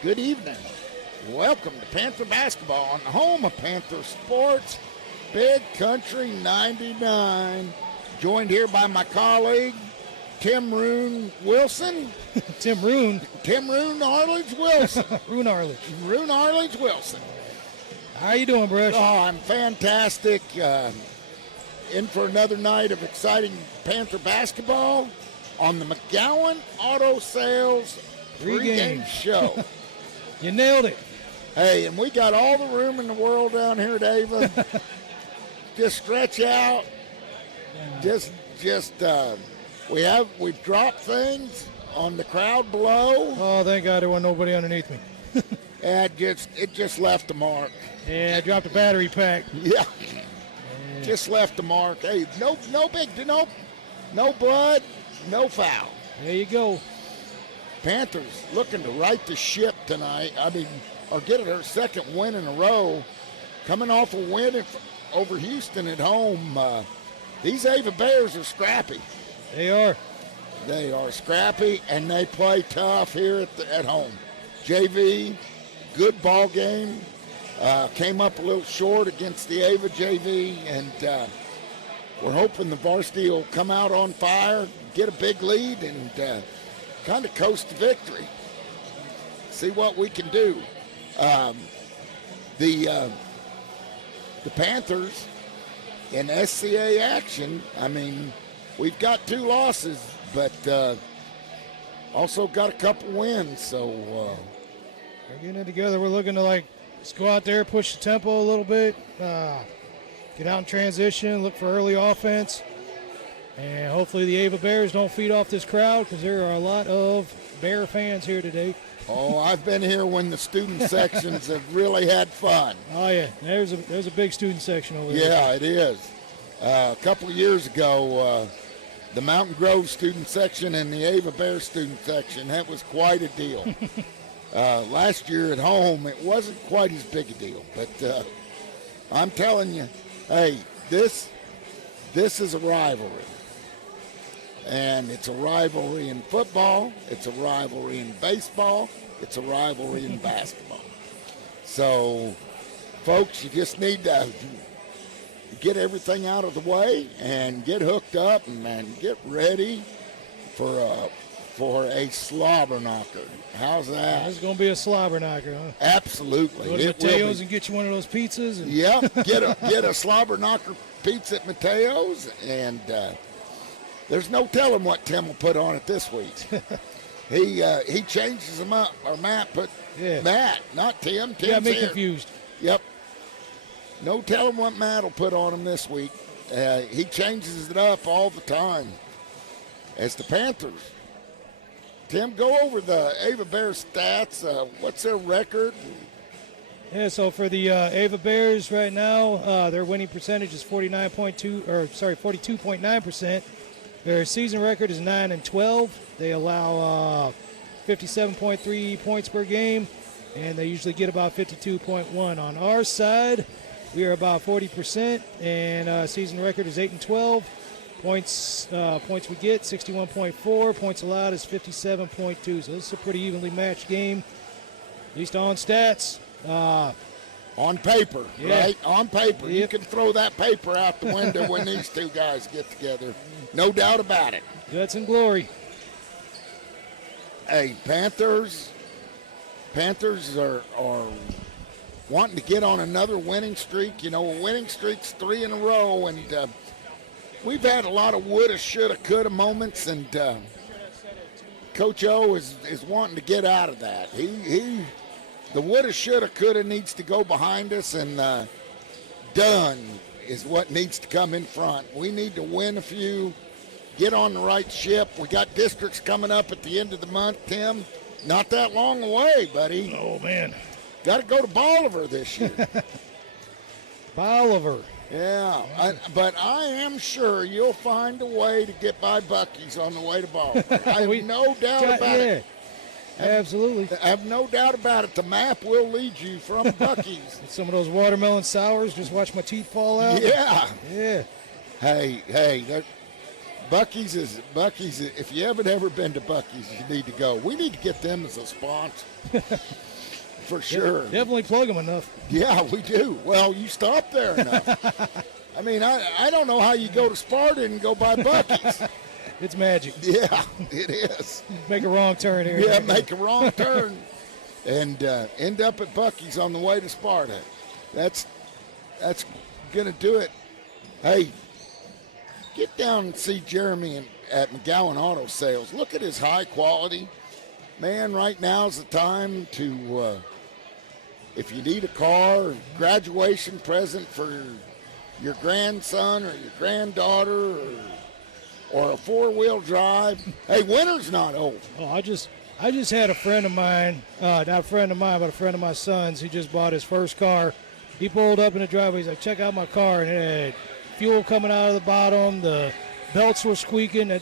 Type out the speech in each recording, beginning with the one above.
Good evening. Welcome to Panther Basketball on the home of Panther Sports, Big Country 99. Joined here by my colleague, Tim Roon Wilson. Tim Roon Arledge Wilson. Roon Arledge. Roon Arledge Wilson. How you doing, Brush? Oh, I'm fantastic. In for another night of exciting Panther basketball on the McGowan Auto Sales pregame show. You nailed it. Hey, and we got all the room in the world down here at Ava. Just stretch out. We've dropped things on the crowd below. Oh, thank God there wasn't nobody underneath me. And it just left a mark. Yeah, I dropped a battery pack. Yeah. Just left a mark. Hey, no blood, no foul. There you go. Panthers looking to right the ship tonight. Or get their second win in a row. Coming off a win over Houston at home. These Ava Bears are scrappy. They are. They are scrappy, and they play tough here at home. JV, good ball game. Came up a little short against the Ava JV, and we're hoping the Varsity will come out on fire, get a big lead, and kind of coast to victory. See what we can do. The Panthers in SCA action, we've got 2 losses, but also got a couple wins. So we're getting it together. We're looking to just go out there, push the tempo a little bit, get out in transition, look for early offense, and hopefully the Ava Bears don't feed off this crowd because there are a lot of Bear fans here today. Oh, I've been here when the student sections have really had fun. Oh yeah, there's a big student section over there. Yeah, it is. A couple of years ago, the Mountain Grove student section and the Ava Bear student section, that was quite a deal. Last year at home, it wasn't quite as big a deal, but I'm telling you, hey, this is a rivalry. And it's a rivalry in football, it's a rivalry in baseball, it's a rivalry in basketball. So, folks, you just need to get everything out of the way and get hooked up and get ready for a slobber knocker. How's that? This is going to be a slobber knocker, huh? Absolutely. Go to Mateo's and get you one of those pizzas. Yeah, get a slobber knocker pizza at Mateo's, and there's no telling what Tim will put on it this week. He changes them up, or Matt, not Tim. Tim's got me here. confused. Yep. No telling what Matt will put on him this week. He changes it up all the time. As the Panthers, Tim, go over the Ava Bears stats. What's their record? Yeah, so for the Ava Bears right now, their winning percentage is 42.9%. Their season record is 9-12. They allow 57.3 points per game, and they usually get about 52.1. On our side, we are about 40%, and season record is 8-12. Points we get 61.4. Points allowed is 57.2. So this is a pretty evenly matched game, at least on stats. On paper, yeah. Right? On paper. Yep. You can throw that paper out the window when these two guys get together. No doubt about it. Guts and glory. Hey, Panthers are wanting to get on another winning streak. You know, a winning streak's 3 in a row, and we've had a lot of woulda, shoulda, coulda moments, and Coach O is wanting to get out of that. The woulda, shoulda, coulda needs to go behind us, and done is what needs to come in front. We need to win a few, get on the right ship. We got districts coming up at the end of the month, Tim. Not that long away, buddy. Oh, man. Got to go to Bolivar this year. Bolivar. Yeah, but I am sure you'll find a way to get by Buc-ee's on the way to Bolivar. I have no doubt about it. Absolutely. I have no doubt about it. The map will lead you from Buc-ee's. Some of those watermelon sours, just watch my teeth fall out. Yeah. Yeah. Hey, Bucky's. If you haven't ever been to Bucky's, you need to go. We need to get them as a sponsor. For sure. Definitely plug them enough. Yeah, we do. Well, you stop there enough. I mean, I don't know how you go to Sparta and go by Bucky's. It's magic. Yeah, it is. Make a wrong turn here. Yeah, make a wrong turn and end up at Bucky's on the way to Sparta. That's going to do it. Hey, get down and see Jeremy at McGowan Auto Sales. Look at his high quality. Man, right now is the time to, if you need a car, or graduation present for your grandson or your granddaughter or a four-wheel drive. Hey, winter's not over. Oh, I just had a friend of mine, not a friend of mine, but a friend of my son's who just bought his first car. He pulled up in the driveway. He's like, check out my car. And it had fuel coming out of the bottom. The belts were squeaking.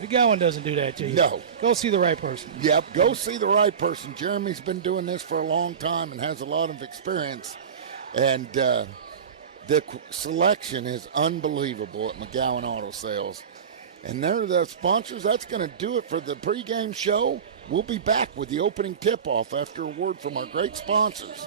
McGowan doesn't do that to you. No. Go see the right person. Yep, go see the right person. Jeremy's been doing this for a long time and has a lot of experience. And the selection is unbelievable at McGowan Auto Sales. And they're the sponsors. That's going to do it for the pregame show. We'll be back with the opening tip-off after a word from our great sponsors.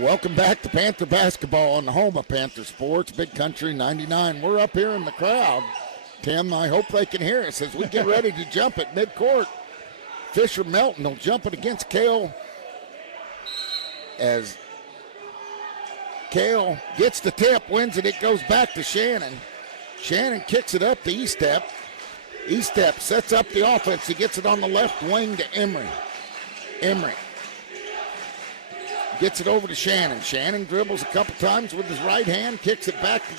Welcome back to Panther Basketball on the home of Panther Sports, Big Country 99. We're up here in the crowd. Tim, I hope they can hear us as we get ready to jump at midcourt. Fisher Melton will jump it against Cale as Cale gets the tip, wins it. It goes back to Shannon. Shannon kicks it up to E-Step. E-Step sets up the offense. He gets it on the left wing to Emery. Emery gets it over to Shannon. Shannon dribbles a couple times with his right hand, kicks it back to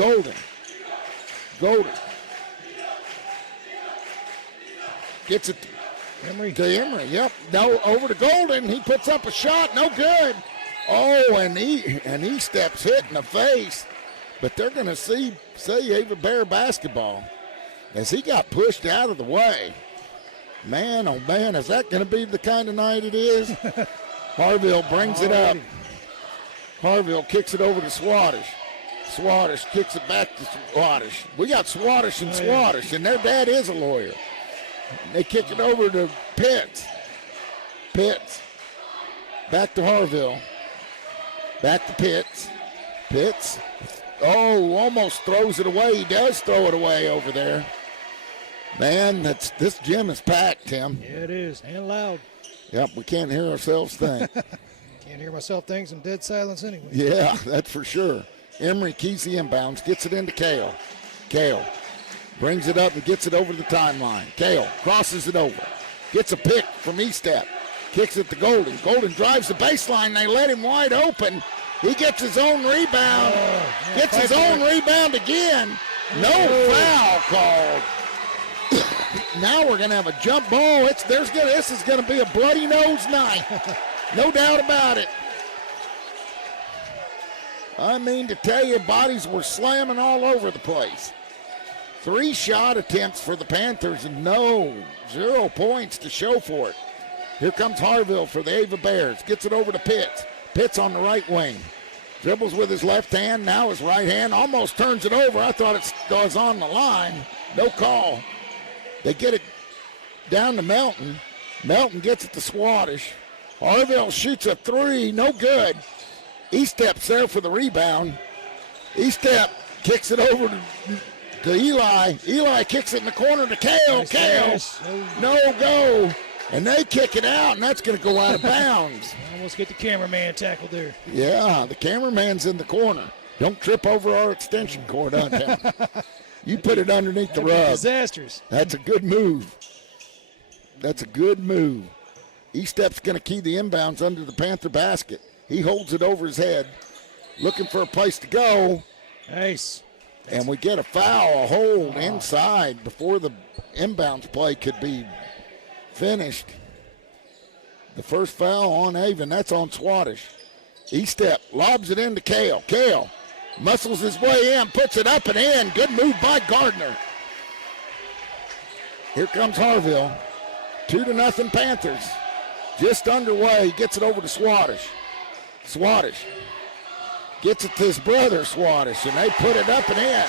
Golden. Golden gets it Emery. To Emery, yep. No, over to Golden. He puts up a shot, no good. Oh, and he steps hit in the face. But they're going to say Ava Bear basketball as he got pushed out of the way. Man, oh man, is that going to be the kind of night it is? Harville brings it up. Harville kicks it over to Swadesh. Swadesh kicks it back to Swadesh. We got Swadesh and Swadesh, and their dad is a lawyer. They kick it over to Pitts. Pitts. Back to Harville. Back to Pitts. Pitts. Oh, almost throws it away. He does throw it away over there. Man, this gym is packed, Tim. Yeah, it is, and loud. Yep, we can't hear ourselves think. Can't hear myself think. Some dead silence anyway. Yeah, that's for sure. Emery keys the inbounds, gets it into Kale. Kale brings it up and gets it over the timeline. Kale crosses it over. Gets a pick from E-Step. Kicks it to Golden. Golden drives the baseline. They let him wide open. He gets his own rebound. Gets his own rebound again. No foul called. Now we're going to have a jump ball. This is going to be a bloody nose night. No doubt about it. I mean to tell you, bodies were slamming all over the place. 3 shot attempts for the Panthers and 0 points to show for it. Here comes Harville for the Ava Bears. Gets it over to Pitts. Pitts on the right wing. Dribbles with his left hand, now his right hand. Almost turns it over. I thought it was on the line. No call. They get it down to Melton. Melton gets it to Swadesh. Harville shoots a 3. No good. E-Step's there for the rebound. E-Step kicks it over to Eli. Eli kicks it in the corner to Kale. Kale. No go. And they kick it out, and that's going to go out of bounds. Almost get the cameraman tackled there. Yeah, the cameraman's in the corner. Don't trip over our extension cord, huh, You put it underneath the rug. Disastrous. That's a good move. That's a good move. E-Step's going to key the inbounds under the Panther basket. He holds it over his head, looking for a place to go. Nice. And we get a foul, a hold inside before the inbounds play could be finished. The first foul on Avon, that's on Swadesh. E-Step lobs it into Kale. Kale muscles his way in, puts it up and in. Good move by Gardner. Here comes Harville. 2-0 Panthers. Just underway. He gets it over to Swadesh. Swadesh gets it to his brother Swadesh, and they put it up and in.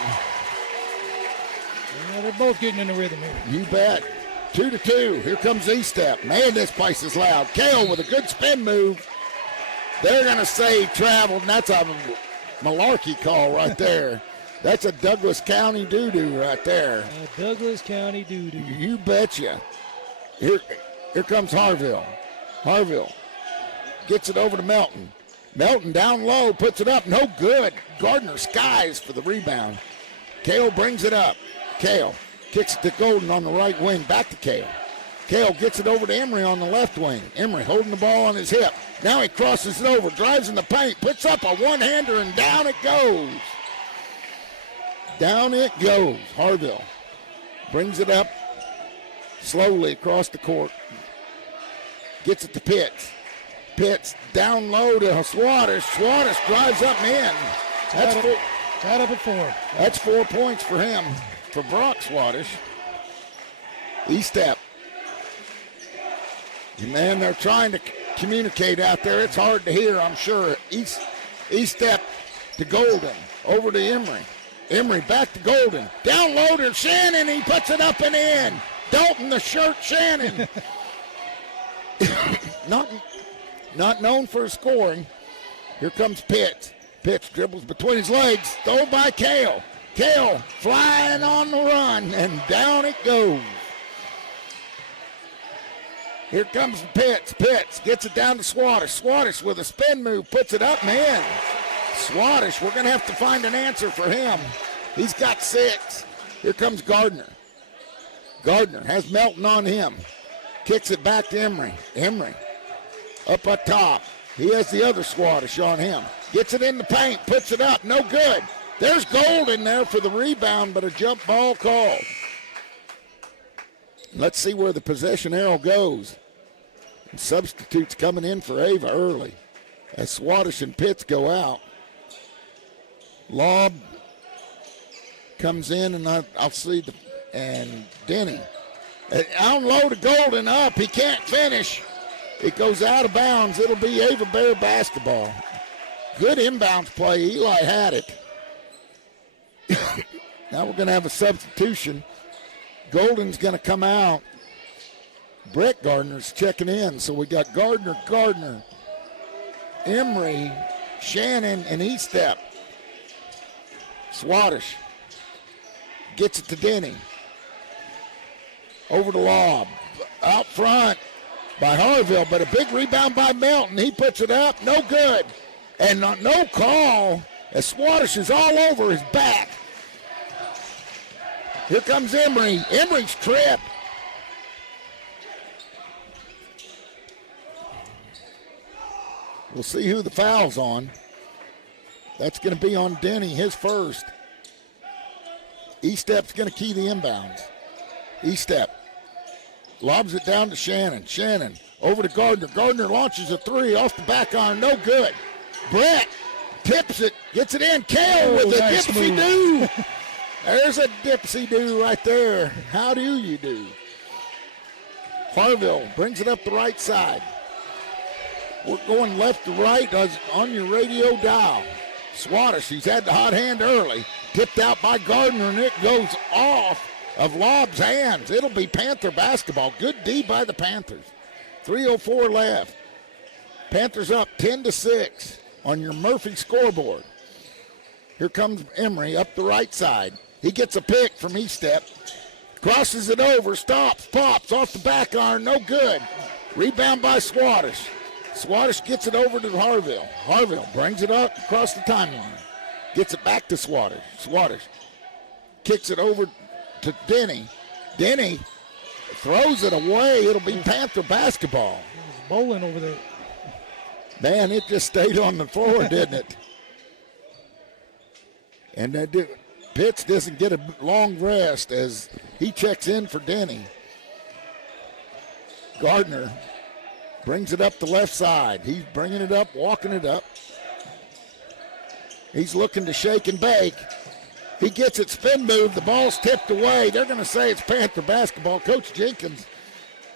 Yeah, they're both getting in the rhythm here. You bet. 2-2. Here comes E-Step. Man, this place is loud. Kale with a good spin move. They're going to say he traveled, and that's a malarkey call right there. That's a Douglas County doo-doo right there. Douglas County doo-doo. You betcha. Here comes Harville. Harville gets it over to Melton. Melton down low, puts it up. No good. Gardner skies for the rebound. Kale brings it up. Kale kicks it to Golden on the right wing. Back to Kale. Kale gets it over to Emery on the left wing. Emery holding the ball on his hip. Now he crosses it over, drives in the paint, puts up a one-hander, and down it goes. Down it goes. Harville brings it up slowly across the court. Gets it to Pitts. Pitts down low to Swadesh. Swadesh drives up and in. Tied up at 4. That's 4 points for him, for Brock Swadesh. E-Step. Man, they're trying to communicate out there. It's hard to hear, I'm sure. E-Step to Golden. Over to Emery. Emery back to Golden. Down low to Shannon. He puts it up and in. Dalton the shirt Shannon. Not known for scoring. Here comes Pitts. Pitts dribbles between his legs. Throw by Kale. Kale flying on the run, and down it goes. Here comes Pitts. Pitts gets it down to Swadesh. Swadesh with a spin move, puts it up and in. Swadesh, we're going to have to find an answer for him. He's got 6. Here comes Gardner. Gardner has Melton on him. Kicks it back to Emery. Emery up at top. He has the other Swadesh on him. Gets it in the paint, puts it up, no good. There's Golden there for the rebound, but a jump ball called. Let's see where the possession arrow goes. Substitutes coming in for Ava early as Swadesh and Pitts go out. Lob comes in, and I'll see and Denny. Unload to Golden up. He can't finish. It goes out of bounds. It'll be Ava Bear basketball. Good inbounds play. Eli had it. Now we're going to have a substitution. Golden's going to come out. Brett Gardner's checking in. So we got Gardner, Emery, Shannon, and Estep. Swadesh gets it to Denny. Over the lob. Out front by Harville, but a big rebound by Melton. He puts it up. No good. And no call as Swadesh is all over his back. Here comes Emery. Emery's trip. We'll see who the foul's on. That's going to be on Denny, his first. Estep's going to key the inbounds. Estep lobs it down to Shannon. Shannon over to Gardner. Gardner launches a three off the back iron. No good. Brett tips it, gets it in. Kale with a nice dipsy-do. There's a dipsy-do right there. How do you do? Harville brings it up the right side. We're going left to right on your radio dial. Swadesh, he's had the hot hand early. Tipped out by Gardner, and it goes off of Lob's hands. It'll be Panther basketball. Good D by the Panthers. 3:04 left. Panthers up 10-6 on your Murphy scoreboard. Here comes Emery up the right side. He gets a pick from Estep. Crosses it over, stops, pops off the back iron, no good. Rebound by Swadesh. Swadesh gets it over to Harville. Harville brings it up across the timeline. Gets it back to Swadesh. Swadesh kicks it over to Denny. Denny throws it away. It'll be Panther basketball. Bowling over there. Man, it just stayed on the floor, didn't it? And Pitts doesn't get a long rest as he checks in for Denny. Gardner brings it up the left side. He's bringing it up, walking it up. He's looking to shake and bake. He gets it spin move. The ball's tipped away. They're going to say it's Panther basketball. Coach Jenkins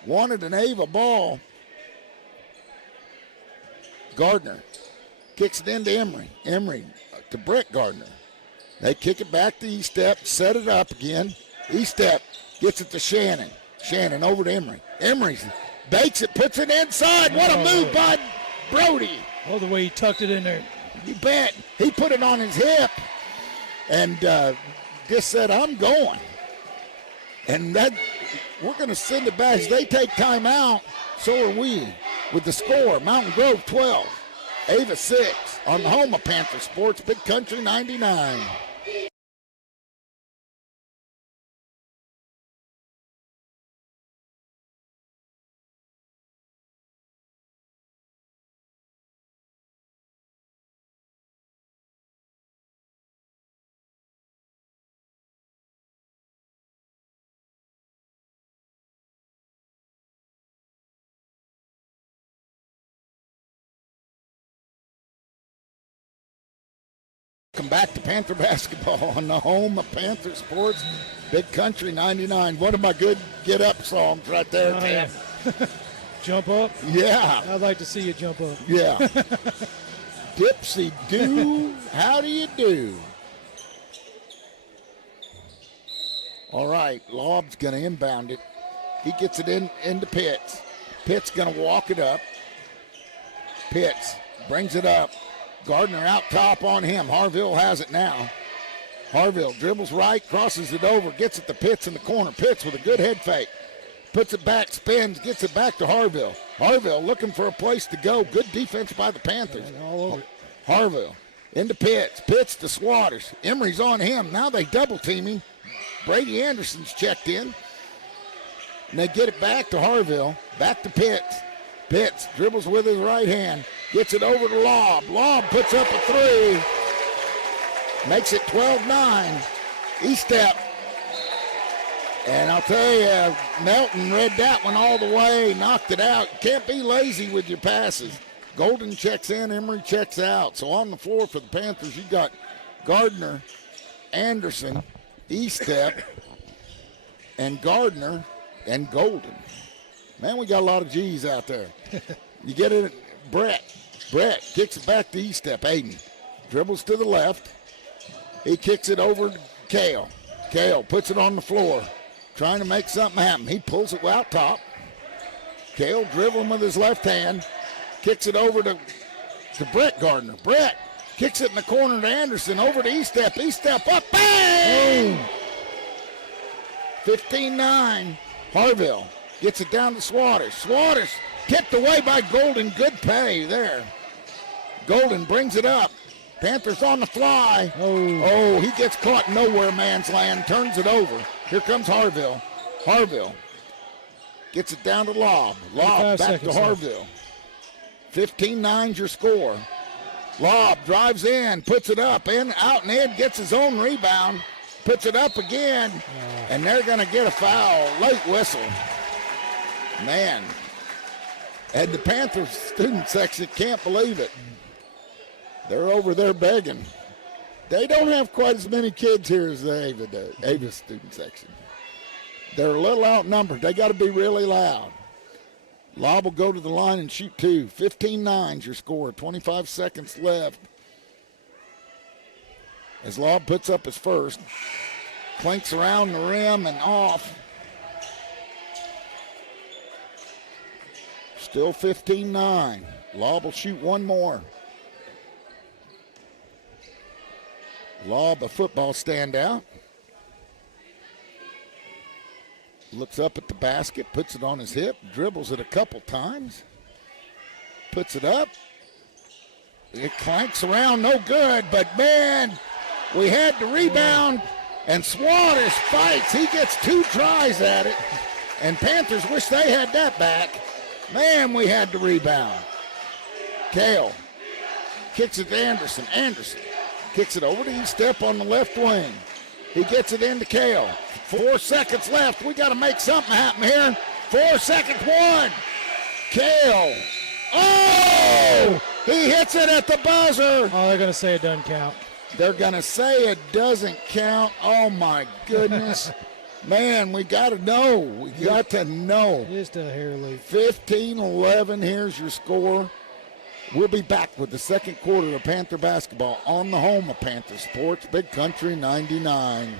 wanted an Ava ball. Gardner kicks it into Emery. Emery to Brett Gardner. They kick it back to Estep, set it up again. Estep gets it to Shannon. Shannon over to Emery. Emery bakes it, puts it inside. What a move by Brody. Oh, the way he tucked it in there. You bet. He put it on his hip and just said, I'm going. And that we're going to send it back. As they take time out, so are we. With the score, Mountain Grove 12, Ava 6 on the home of Panther Sports, Big Country 99. Welcome back to Panther basketball on the home of Panther Sports, Big Country 99. One of my good get-up songs right there, Tim. Jump up? Yeah. I'd like to see you jump up. Yeah. Dipsy-do, how do you do? All right, Lob's going to inbound it. He gets it into Pitts. Pitts going to walk it up. Pitts brings it up. Gardner out top on him. Harville has it now. Harville dribbles right, crosses it over, gets it to Pitts in the corner. Pitts with a good head fake. Puts it back, spins, gets it back to Harville. Harville looking for a place to go. Good defense by the Panthers. All over. Harville into Pitts. Pitts to Swadesh. Emery's on him. Now they double team him. Brady Anderson's checked in. And they get it back to Harville. Back to Pitts. Pitts dribbles with his right hand. Gets it over to Lob. Lob puts up a three. Makes it 12-9. Estep And I'll tell you, Melton read that one all the way, knocked it out. Can't be lazy with your passes. Golden checks in, Emery checks out. So on the floor for the Panthers, you got Gardner, Anderson, Estep, and Gardner, and Golden. Man, we got a lot of G's out there. You get it, Brett. Brett kicks it back to Estep. Aiden dribbles to the left. He kicks it over to Kale. Kale puts it on the floor, trying to make something happen. He pulls it out top. Kale dribbling with his left hand. Kicks it over to Brett Gardner. Brett kicks it in the corner to Anderson. Over to Estep. Estep up. Bang! 15-9. Harville gets it down to Swatters. Swatters tipped away by Golden. Good pay there. Golden brings it up. Panthers on the fly. Oh, he gets caught nowhere man's land. Turns it over. Here comes Harville. Harville gets it down to Lobb. Lobb back to Harville. 15-9's your score. Lobb drives in, puts it up, in, out and in, gets his own rebound, puts it up again, and they're going to get a foul. Late whistle. Man, and the Panthers student section can't believe it. They're over there begging. They don't have quite as many kids here as the Ava student section. They're a little outnumbered. They got to be really loud. Lobb will go to the line and shoot two. 15-9's your score. 25 seconds left. As Lobb puts up his first. Clinks around the rim and off. Still 15-9. Lobb will shoot one more. Lobb, a football standout. Looks up at the basket, puts it on his hip, dribbles it a couple times, puts it up. It clanks around, no good, but man, we had the rebound, and Swatters fights. He gets two tries at it, and Panthers wish they had that back. Man, we had the rebound. Kale kicks it to Anderson. Anderson kicks it over to Estep on the left wing. He gets it into Kale. 4 seconds left. We got to make something happen here. 4 seconds, one. Kale. Oh! He hits it at the buzzer. Oh, they're going to say it doesn't count. They're going to say it doesn't count. Oh, my goodness. Man, we got to know. We got to know. Just a hair leak. 15-11. Here's your score. We'll be back with the second quarter of Panther basketball on the home of Panther Sports, Big Country 99.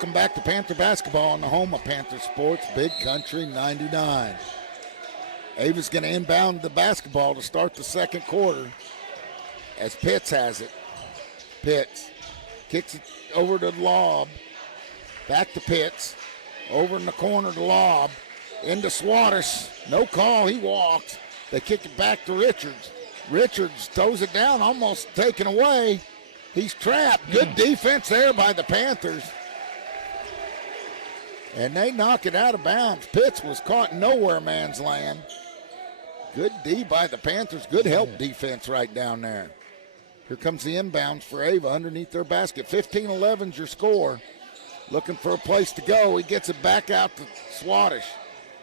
Welcome back to Panther basketball on the home of Panther Sports, Big Country 99. Ava's going to inbound the basketball to start the second quarter as Pitts has it. Pitts kicks it over to Lobb. Back to Pitts. Over in the corner to Lobb. Into Swatters. No call. He walks. They kick it back to Richards. Richards throws it down, almost taken away. He's trapped. Good defense there by the Panthers. And they knock it out of bounds. Pitts was caught in nowhere man's land. Good D by the Panthers. Good help defense right down there. Here comes the inbounds for Ava underneath their basket. 15-11's your score. Looking for a place to go. He gets it back out to Swatters.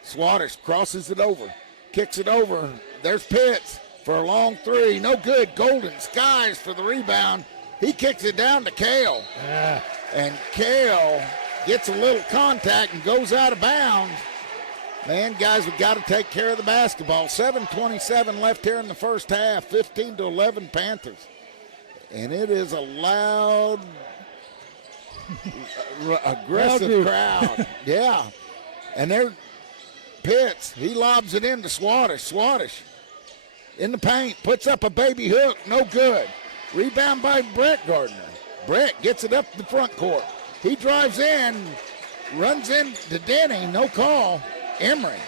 Swatters crosses it over. Kicks it over. There's Pitts for a long three. No good. Golden skies for the rebound. He kicks it down to Kale. And Kale gets a little contact and goes out of bounds. Man, guys, we've got to take care of the basketball. 7:27 left here in the first half, 15-11 Panthers. And it is a loud, aggressive crowd. Yeah. And they're Pitts. He lobs it into Swadesh. Swadesh in the paint, puts up a baby hook, no good. Rebound by Brett Gardner. Brett gets it up the front court. He drives in, runs into Denny, no call. Emery.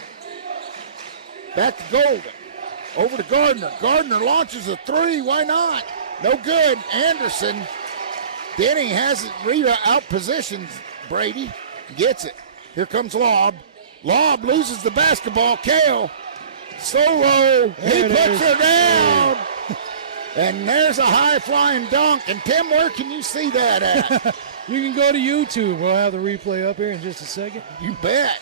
Back to Golden. Over to Gardner. Gardner launches a three. Why not? No good. Anderson. Denny has it out positions. Brady gets it. Here comes Lob. Lob loses the basketball. Kale. Solo. He puts her down. And there's a high-flying dunk. And, Tim, where can you see that at? You can go to YouTube. We'll have the replay up here in just a second. You bet.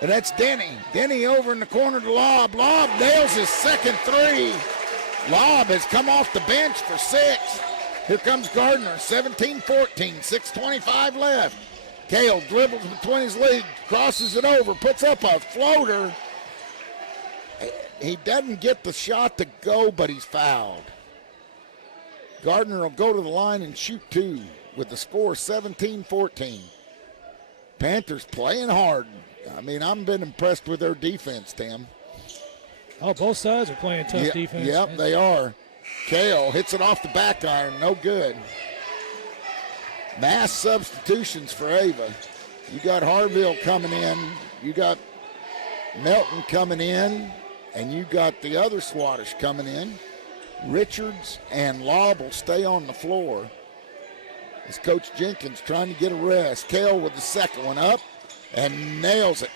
And that's Denny. Denny over in the corner to Lob. Lob nails his second three. Lob has come off the bench for 6. Here comes Gardner, 17-14, 6:25 left. Kale dribbles between his legs, crosses it over, puts up a floater. He doesn't get the shot to go, but he's fouled. Gardner will go to the line and shoot 2 with the score 17-14. Panthers playing hard. I mean, I've been impressed with their defense, Tim. Oh, both sides are playing tough defense. Yep, they are. Kale hits it off the back iron, no good. Mass substitutions for Ava. You got Harville coming in, you got Melton coming in, and you got the other Swadesh coming in. Richards and Lob will stay on the floor. As Coach Jenkins trying to get a rest. Kale with the second one up and nails it.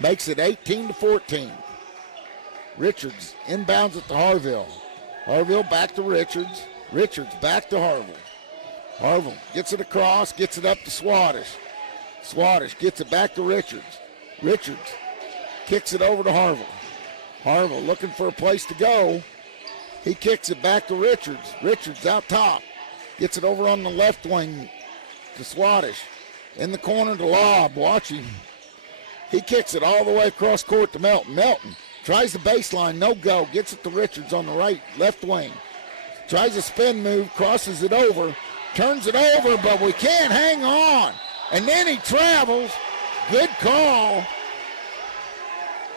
Makes it 18-14. Richards inbounds it to Harville. Harville back to Richards. Richards back to Harville. Harville gets it across, gets it up to Swadesh. Swadesh gets it back to Richards. Richards kicks it over to Harville. Harville looking for a place to go. He kicks it back to Richards. Richards out top. Gets it over on the left wing to Swadesh. In the corner to Lob. Watch him. He kicks it all the way across court to Melton. Melton tries the baseline. No go. Gets it to Richards on the right, left wing. Tries a spin move. Crosses it over. Turns it over, but we can't hang on. And then he travels. Good call.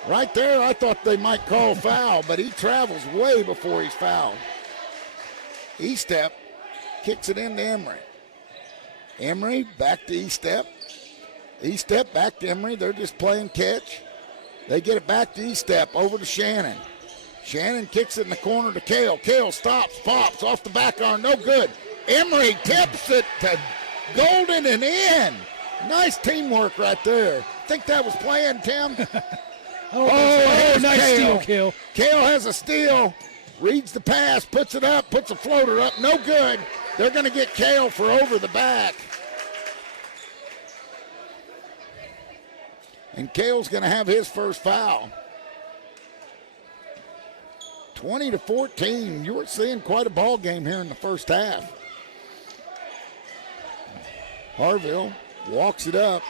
Right there, I thought they might call a foul, but he travels way before he's fouled. E-step, kicks it into Emery. Emery back to E-step. E-step back to Emery. They're just playing catch. They get it back to E-step, over to Shannon. Shannon kicks it in the corner to Kale. Kale stops, pops, off the back arm, no good. Emery tips it to Golden and in. Nice teamwork right there. Think that was planned, Tim? Oh, nice steal, Kale. Kale has a steal, reads the pass, puts it up, puts a floater up, no good. They're going to get Kale for over the back. And Kale's going to have his first foul. 20-14. You were seeing quite a ball game here in the first half. Harville walks it up.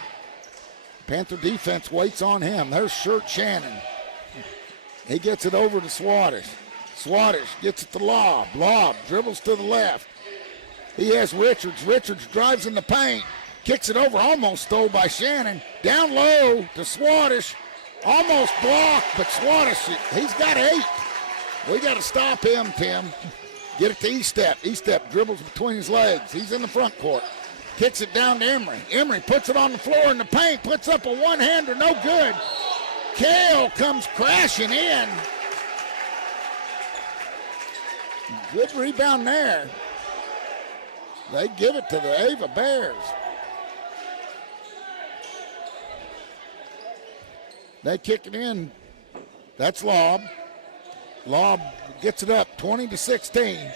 Panther defense waits on him. There's Shirt Shannon. He gets it over to Swadesh. Swadesh gets it to Lob. Lob dribbles to the left. He has Richards. Richards drives in the paint. Kicks it over, almost stole by Shannon. Down low to Swadesh. Almost blocked, but Swadesh, he's got 8. We got to stop him, Tim. Get it to E-step. E-step dribbles between his legs. He's in the front court. Kicks it down to Emery. Emery puts it on the floor in the paint, puts up a one-hander, no good. Kale comes crashing in. Good rebound there. They give it to the Ava Bears. They kick it in. That's Lob. Lob gets it up 20-16.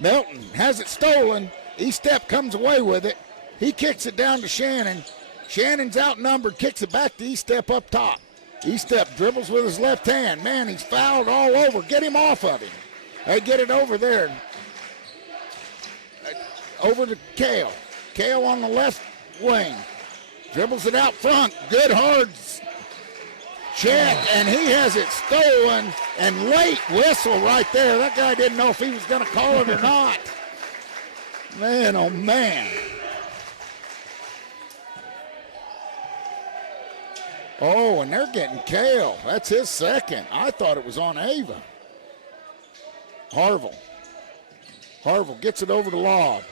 Melton has it stolen. E-step comes away with it. He kicks it down to Shannon. Shannon's outnumbered, kicks it back to E-step up top. E-step dribbles with his left hand. Man, he's fouled all over. Get him off of him. They get it over there. over to Kale. Kale on the left wing. Dribbles it out front. Good hard check, and he has it stolen. And late whistle right there. That guy didn't know if he was going to call it or not. Man, oh man. Oh, and they're getting Kale. That's his second. I thought it was on Ava. Harville. Harville gets it over to Lobb.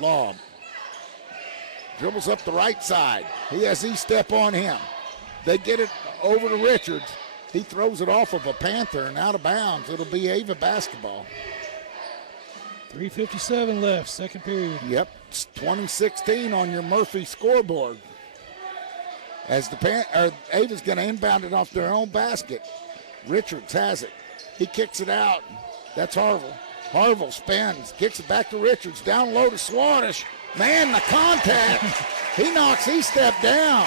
Lobb. Dribbles up the right side. He has E-step on him. They get it over to Richards. He throws it off of a Panther and out of bounds. It'll be Ava basketball. 3:57 left, second period. Yep, it's 2016 on your Murphy scoreboard. As Ava's going to inbound it off their own basket. Richards has it. He kicks it out. That's Harville. Harville spins, kicks it back to Richards. Down low to Swadesh. Man, the contact. He knocks E-step down.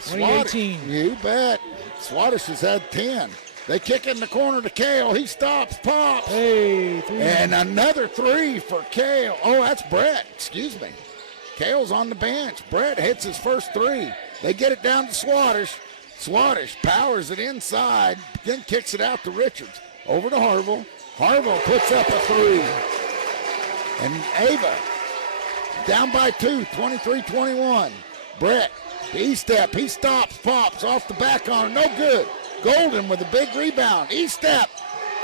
2018. You bet. Swadesh has had 10. They kick it in the corner to Kale. He stops, pops. Hey, three. And another three for Kale. Oh, that's Brett. Excuse me. Kale's on the bench. Brett hits his first three. They get it down to Swadesh. Swadesh powers it inside, then kicks it out to Richards. Over to Harville. Harville puts up a three. And Ava down by 2, 23-21. Brett, the E-step. He stops, pops off the back iron. No good. Golden with a big rebound. E-step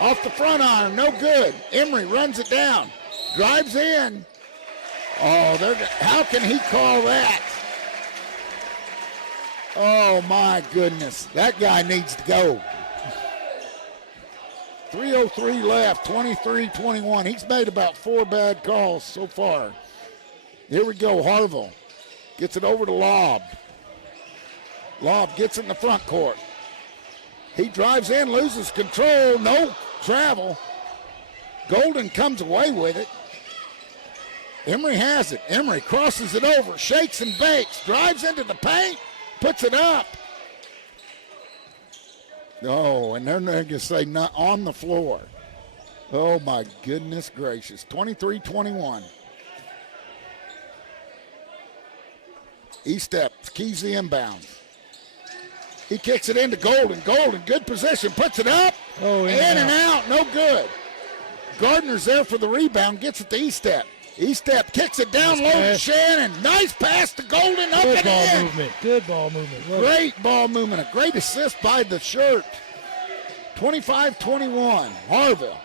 off the front iron. No good. Emery runs it down. Drives in. Oh, how can he call that? Oh, my goodness. That guy needs to go. 3:03 left, 23-21. He's made about 4 bad calls so far. Here we go, Harville. Gets it over to Lobb. Lobb gets it in the front court. He drives in, loses control, no travel. Golden comes away with it. Emery has it. Emery crosses it over, shakes and bakes, drives into the paint, puts it up. Oh, and they're going to say not on the floor. Oh, my goodness gracious. 23-21. E-step, keys the inbounds. He kicks it into Golden. Golden, good position, puts it up. Oh, in and out, no good. Gardner's there for the rebound, gets it to E-step. E-step kicks it down low to Shannon. Nice pass to Golden, up and in. Movement. Good ball movement. Great ball movement. A great assist by the shirt. 25-21. Harville.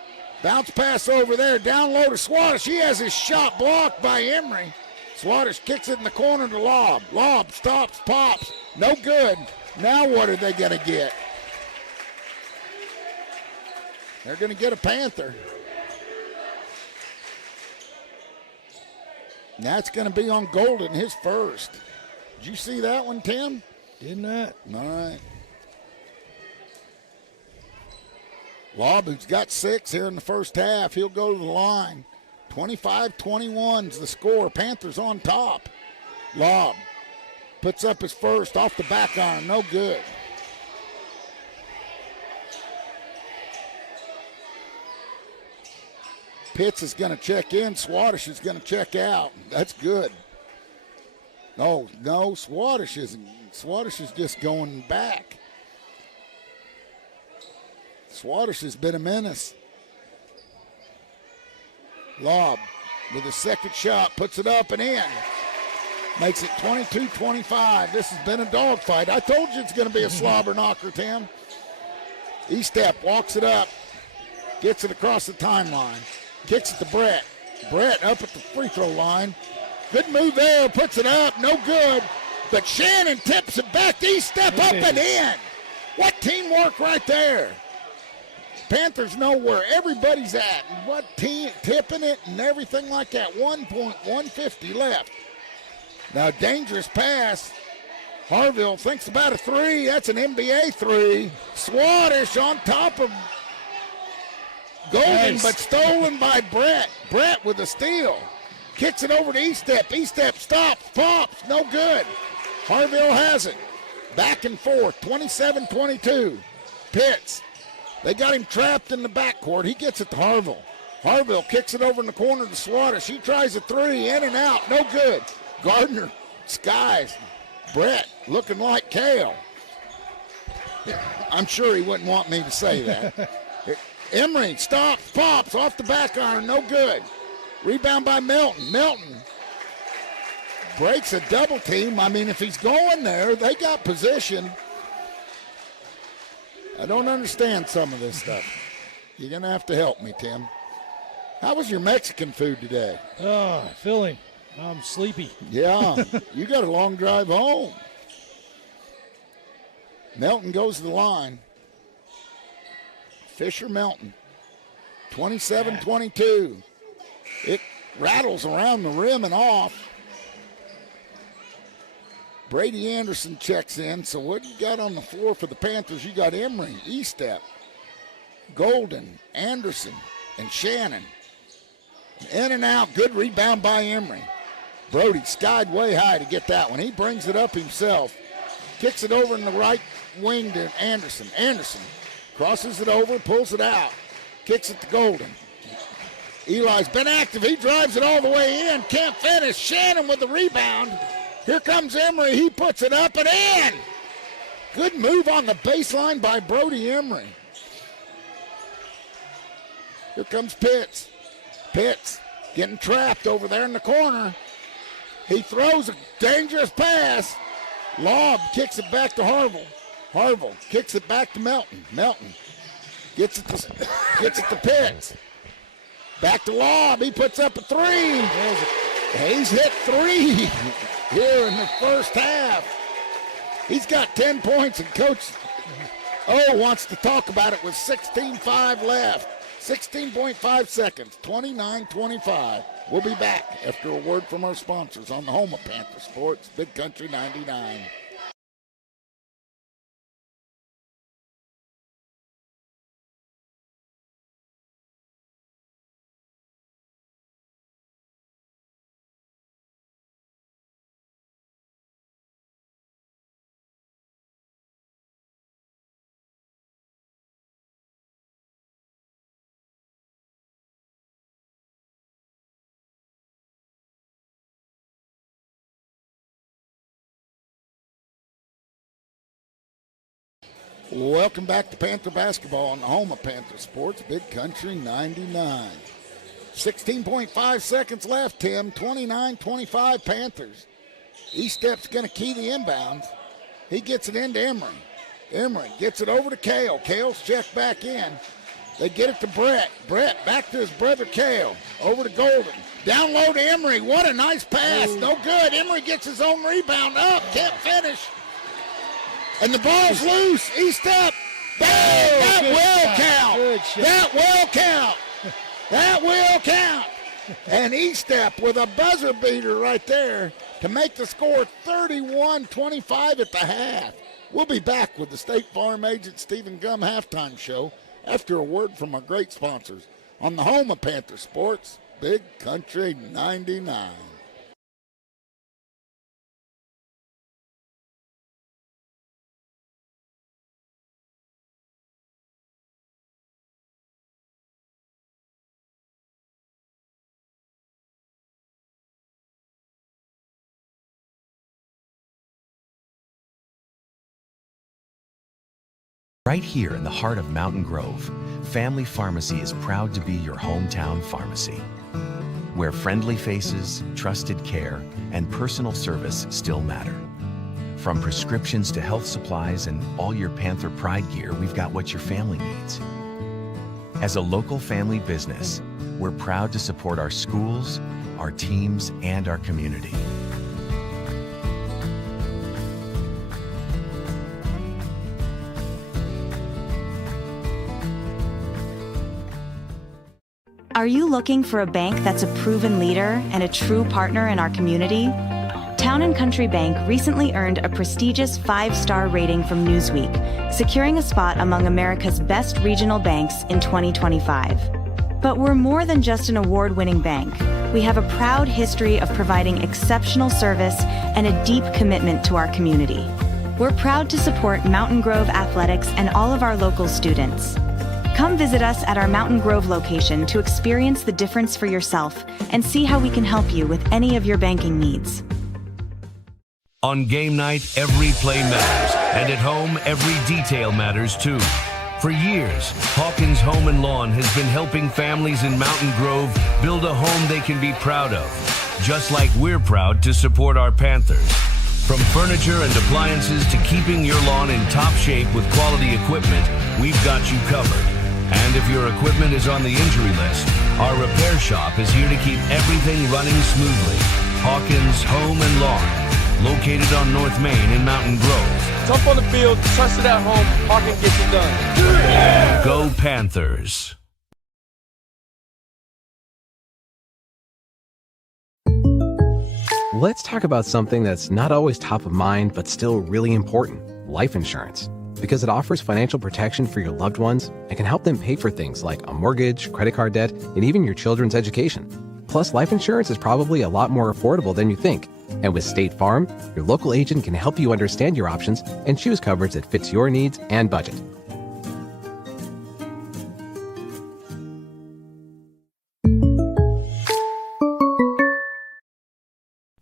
Bounce pass over there. Down low to Swadesh. He has his shot blocked by Emery. Swadesh kicks it in the corner to Lobb. Lobb stops, pops. No good. Now what are they going to get? They're going to get a Panther. And that's going to be on Golden, his first. Did you see that one, Tim? Did not. All right. Lobb, who's got 6 here in the first half, he'll go to the line. 25-21's the score. Panthers on top. Lobb puts up his first off the back iron. No good. Pitts is going to check in. Swadesh is going to check out. That's good. No, Swadesh isn't. Swadesh is just going back. Swadesh has been a menace. Lobb with a second shot, puts it up and in. Makes it 22-25. This has been a dogfight. I told you it's going to be a slobber knocker, Tim. E-step walks it up, gets it across the timeline, kicks it to Brett. Brett up at the free throw line. Good move there, puts it up, no good. But Shannon tips it back. E-step up and in. What teamwork right there. Panthers know where everybody's at and what team tipping it and everything like that. 1.150 left. Now, dangerous pass. Harville thinks about a three. That's an NBA three. Swadesh on top of Golden, nice. But stolen by Brett. Brett with a steal. Kicks it over to E-step. E-step stops, pops, no good. Harville has it. Back and forth, 27-22. Pitts. They got him trapped in the backcourt. He gets it to Harville. Harville kicks it over in the corner to Slaughter. She tries a three, in and out, no good. Gardner skies. Brett looking like Kale. I'm sure he wouldn't want me to say that. Emery stops, pops off the back iron, no good. Rebound by Milton. Milton breaks a double team. I mean, if he's going there, they got position. I don't understand some of this stuff. You're going to have to help me, Tim. How was your Mexican food today? Oh, filling. I'm sleepy. Yeah, you got a long drive home. Melton goes to the line. Fisher Melton, 27-22. It rattles around the rim and off. Brady Anderson checks in. So what you got on the floor for the Panthers? You got Emery, Estep, Golden, Anderson, and Shannon. In and out, good rebound by Emery. Brody skied way high to get that one. He brings it up himself. Kicks it over in the right wing to Anderson. Anderson crosses it over, pulls it out. Kicks it to Golden. Eli's been active. He drives it all the way in. Can't finish. Shannon with the rebound. Here comes Emery. He puts it up and in. Good move on the baseline by Brody Emery. Here comes Pitts. Pitts getting trapped over there in the corner. He throws a dangerous pass. Lobb kicks it back to Harville. Harville kicks it back to Melton. Melton gets it to Pitts. Back to Lobb. He puts up a three. He's hit three here in the first half. He's got 10 points, and Coach O wants to talk about it with 16:5 left. 16.5 seconds, 29-25. We'll be back after a word from our sponsors on the home of Panther Sports, Big Country 99. Welcome back to Panther Basketball on the home of Panther Sports, Big Country 99. 16.5 seconds left, Tim. 29-25 Panthers. Estep's going to key the inbounds. He gets it into Emery. Emery gets it over to Kale. Kale's checked back in. They get it to Brett. Brett back to his brother Kale. Over to Golden. Down low to Emery. What a nice pass. No good. Emery gets his own rebound up. Can't finish. And the ball's loose. Estep. That will count. That will count. That will count. And Estep with a buzzer beater right there to make the score 31-25 at the half. We'll be back with the State Farm Agent Stephen Gum halftime show after a word from our great sponsors on the home of Panther Sports, Big Country 99. Right here in the heart of Mountain Grove, Family Pharmacy is proud to be your hometown pharmacy, where friendly faces, trusted care, and personal service still matter. From prescriptions to health supplies and all your Panther Pride gear, we've got what your family needs. As a local family business, we're proud to support our schools, our teams, and our community. Are you looking for a bank that's a proven leader and a true partner in our community? Town & Country Bank recently earned a prestigious 5-star rating from Newsweek, securing a spot among America's best regional banks in 2025. But we're more than just an award-winning bank. We have a proud history of providing exceptional service and a deep commitment to our community. We're proud to support Mountain Grove Athletics and all of our local students. Come visit us at our Mountain Grove location to experience the difference for yourself and see how we can help you with any of your banking needs. On game night, every play matters, and at home, every detail matters too. For years, Hawkins Home and Lawn has been helping families in Mountain Grove build a home they can be proud of, just like we're proud to support our Panthers. From furniture and appliances to keeping your lawn in top shape with quality equipment, we've got you covered. And if your equipment is on the injury list, our repair shop is here to keep everything running smoothly. Hawkins Home and Lawn, located on North Main in Mountain Grove. Tough on the field, trusted at home, Hawkins gets it done. Yeah! Go Panthers. Let's talk about something that's not always top of mind, but still really important: life insurance. Because it offers financial protection for your loved ones and can help them pay for things like a mortgage, credit card debt, and even your children's education. Plus, life insurance is probably a lot more affordable than you think. And with State Farm, your local agent can help you understand your options and choose coverage that fits your needs and budget.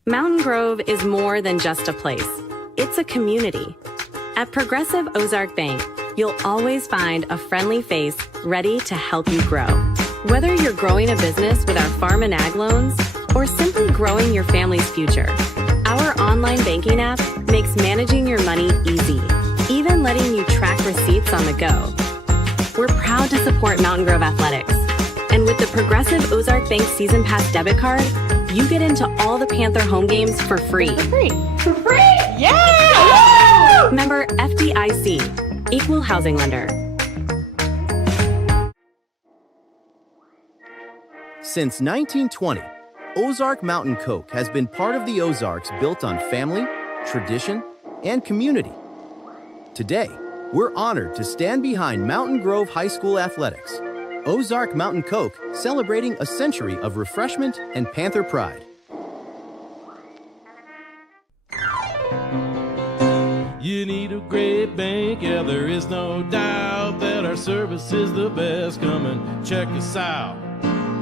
Mountain Grove is more than just a place. It's a community. At Progressive Ozark Bank, you'll always find a friendly face ready to help you grow. Whether you're growing a business with our farm and ag loans or simply growing your family's future, our online banking app makes managing your money easy, even letting you track receipts on the go. We're proud to support Mountain Grove Athletics. And with the Progressive Ozark Bank Season Pass debit card, you get into all the Panther home games for free. For free? For free? Yeah! Woo! Member FDIC, Equal Housing Lender. Since 1920, Ozark Mountain Coke has been part of the Ozarks built on family, tradition, and community. Today, we're honored to stand behind Mountain Grove High School athletics. Ozark Mountain Coke, celebrating a century of refreshment and Panther pride. You need a great bank, yeah, there is no doubt that our service is the best. Come and check us out.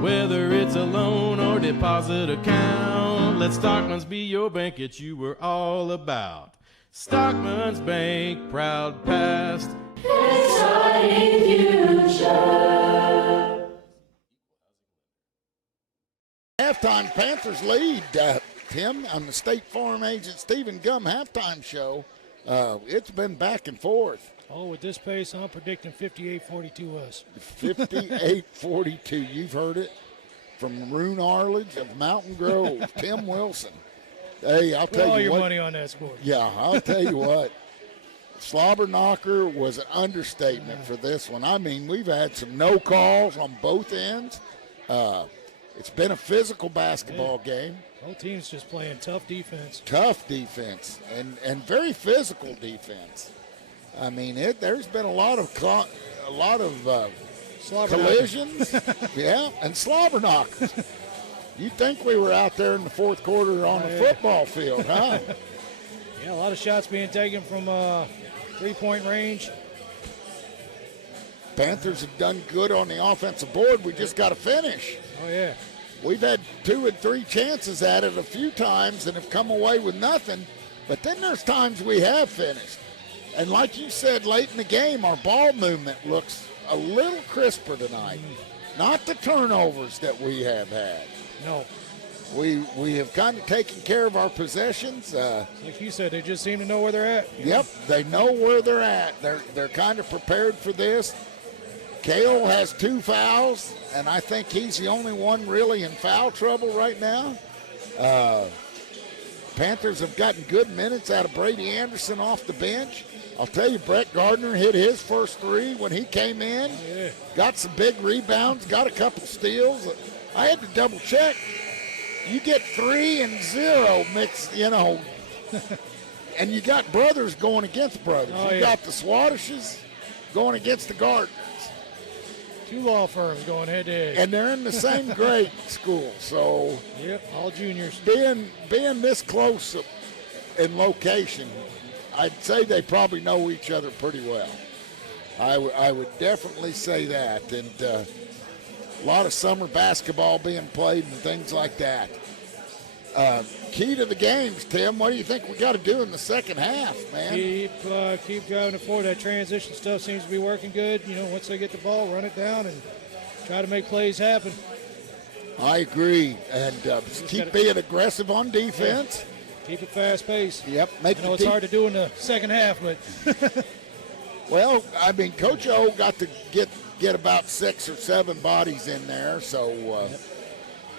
Whether it's a loan or deposit account, let Stockman's be your bank that you were all about. Stockman's Bank, proud past, exciting future. Halftime Panthers lead, Tim, on the State Farm Agent Stephen Gum halftime show. It's been back and forth. Oh, with this pace, I'm predicting 58-42 us. 58-42. You've heard it from Rune Arledge of Mountain Grove, Tim Wilson. Hey, I'll tell you what. All your money on that score. Yeah, I'll tell you what. Slobber knocker was an understatement for this one. I mean, we've had some no calls on both ends. It's been a physical basketball game. Both teams just playing tough defense. Tough defense and very physical defense. I mean, there's been a lot of collisions, yeah, and slobber knockers. You'd think we were out there in the fourth quarter on the football field, huh? Yeah, a lot of shots being taken from three-point range. Panthers have done good on the offensive board. We just got to finish. Oh, yeah. We've had 2 and 3 chances at it a few times and have come away with nothing. But then there's times we have finished. And like you said, late in the game, our ball movement looks a little crisper tonight. Not the turnovers that we have had. No. We have kind of taken care of our possessions. Like you said, they just seem to know where they're at. Yep, they know where they're at. They're kind of prepared for this. Cale has 2 fouls, and I think he's the only one really in foul trouble right now. Panthers have gotten good minutes out of Brady Anderson off the bench. I'll tell you, Brett Gardner hit his first 3 when he came in. Oh, yeah. Got some big rebounds, got a couple steals. I had to double check. You get 3 and 0 mixed, and you got brothers going against brothers. Oh, you yeah. got the Swatishes going against the Gardners. 2 law firms going head-to-head. And they're in the same grade school, so yep, all juniors. Being this close in location, I'd say they probably know each other pretty well. I would definitely say that. And a lot of summer basketball being played and things like that. Key to the games, Tim. What do you think we got to do in the second half, man? Keep driving it forward. That transition stuff seems to be working good. Once they get the ball, run it down and try to make plays happen. I agree. And keep being aggressive on defense. Yeah. Keep it fast paced. Yep. I know it's hard to do in the second half, but. Well, I mean, Coach O got to get about 6 or 7 bodies in there, so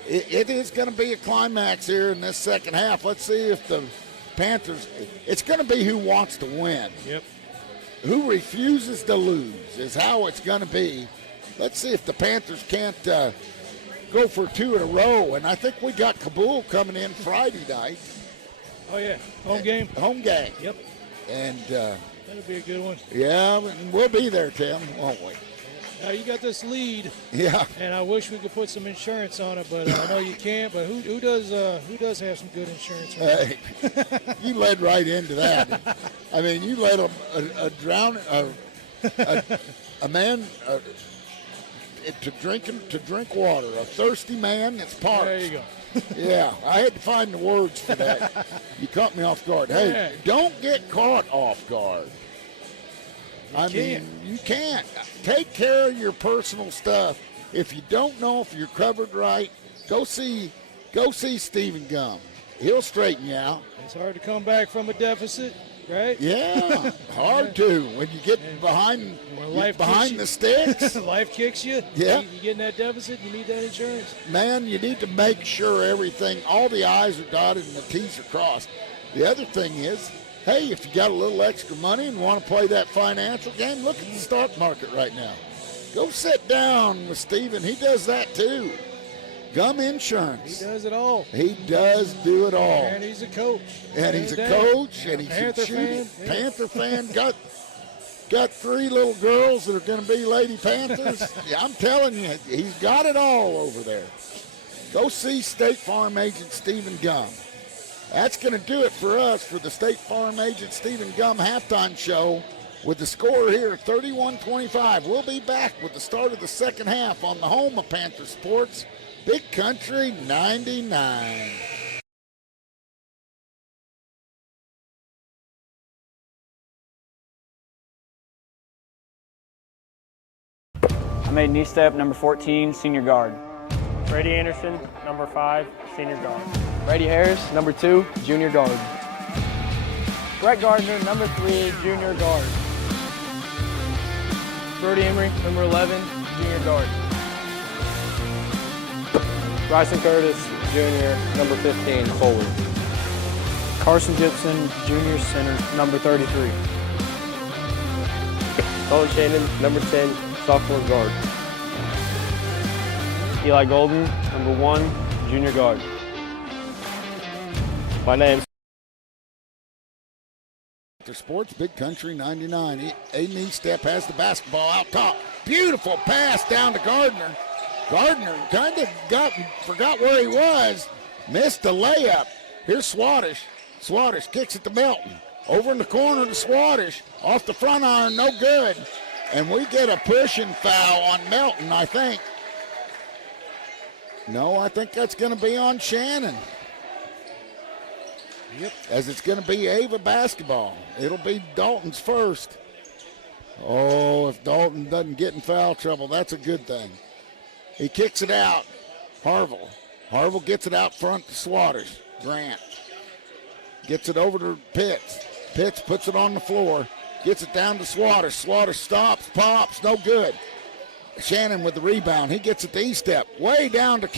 it is going to be a climax here in this second half. Let's see if the Panthers – it's going to be who wants to win. Yep. Who refuses to lose is how it's going to be. Let's see if the Panthers can't go for 2 in a row. And I think we got Kabul coming in Friday night. Oh, yeah. Home game. Home game. Yep. And that'll be a good one. Yeah, we'll be there, Tim, won't we? Now you got this lead. Yeah. And I wish we could put some insurance on it, but I know you can't. But who does have some good insurance? Hey, you led right into that. I mean, you led a man to drink water, a thirsty man that's parched. There you go. Yeah, I had to find the words for that. You caught me off guard. Hey, don't get caught off guard. You can't. Take care of your personal stuff. If you don't know if you're covered right, go see Stephen Gum. He'll straighten you out. It's hard to come back from a deficit, right? Yeah, hard to. When you get behind the sticks. Life kicks you. Yeah. You get in that deficit, you need that insurance. Man, you need to make sure all the I's are dotted and the T's are crossed. The other thing is, hey, if you got a little extra money and want to play that financial game, look at the stock market right now. Go sit down with Steven. He does that too. Gum Insurance. He does it all. He does do it all. And he's a coach. And he's a coach, and he's a shooting Panther fan. Got 3 little girls that are going to be Lady Panthers. Yeah, I'm telling you, he's got it all over there. Go see State Farm agent Stephen Gum. That's going to do it for us for the State Farm agent Stephen Gum halftime show with the score here, 31-25. We'll be back with the start of the second half on the home of Panther Sports, Big Country 99. I made knee step, number 14, senior guard. Brady Anderson, number 5, senior guard. Brady Harris, number 2, junior guard. Brett Gardner, number 3, junior guard. Brody Emery, number 11, junior guard. Bryson Curtis, junior, number 15, forward. Carson Gibson, junior center, number 33. Colin Shannon, number 10, sophomore guard. Eli Golden, number 1, junior guard. My name's Sports, Big Country 99. Aiden Step has the basketball out top. Beautiful pass down to Gardner. Gardner kind of forgot where he was. Missed a layup. Here's Swadesh. Swadesh kicks it to Melton. Over in the corner to Swadesh. Off the front iron, no good. And we get a pushing foul on Melton, I think. No, I think that's going to be on Shannon. Yep. As it's going to be Ava basketball. It'll be Dalton's first. Oh, if Dalton doesn't get in foul trouble, that's a good thing. He kicks it out. Harville. Harville gets it out front to Swadesh. Grant gets it over to Pitts. Pitts puts it on the floor. Gets it down to Swadesh. Swadesh stops, pops, no good. Shannon with the rebound. He gets it to E-step. Way down to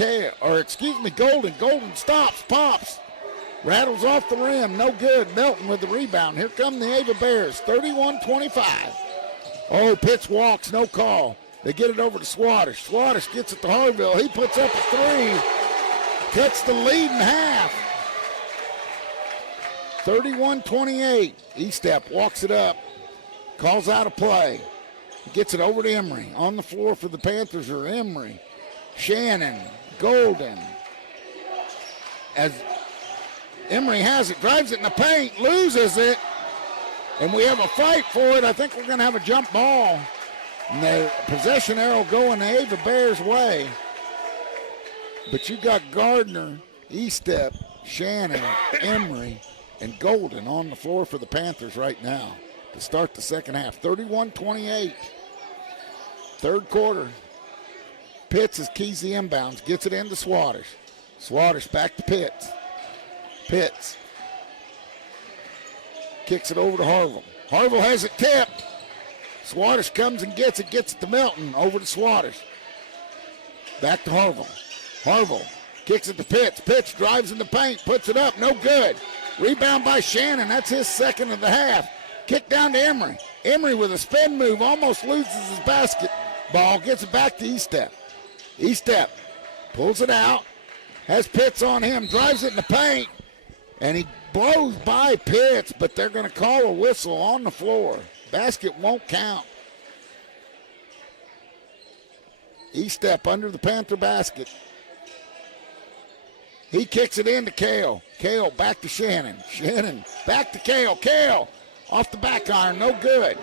Golden. Golden stops, pops. Rattles off the rim, no good. Melton with the rebound. Here come the Ava Bears, 31-25. Oh, Pitts walks, no call. They get it over to Swadesh. Swadesh gets it to Harville. He puts up a 3. Cuts the lead in half. 31-28. E-step walks it up. Calls out a play. Gets it over to Emery. On the floor for the Panthers are Emery, Shannon, Golden. As Emery has it, drives it in the paint, loses it, and we have a fight for it. I think we're going to have a jump ball. And the possession arrow going the Ava Bears' way. But you got Gardner, Estep, Shannon, Emery, and Golden on the floor for the Panthers right now to start the second half. 31-28. Third quarter. Pitts is keys the inbounds, gets it into Swatters. Swatters back to Pitts. Pitts kicks it over to Harville. Harville has it tipped. Swatters comes and gets it to Melton, over to Swatters. Back to Harville. Harville kicks it to Pitts. Pitts drives in the paint, puts it up, no good. Rebound by Shannon, that's his second of the half. Kick down to Emery. Emery with a spin move, almost loses his basketball, gets it back to Estep. Estep pulls it out, has Pitts on him, drives it in the paint, and he blows by Pitts, but they're going to call a whistle on the floor. Basket won't count. Estep under the Panther basket. He kicks it into Kale. Kale back to Shannon. Shannon back to Kale. Kale off the back iron, no good.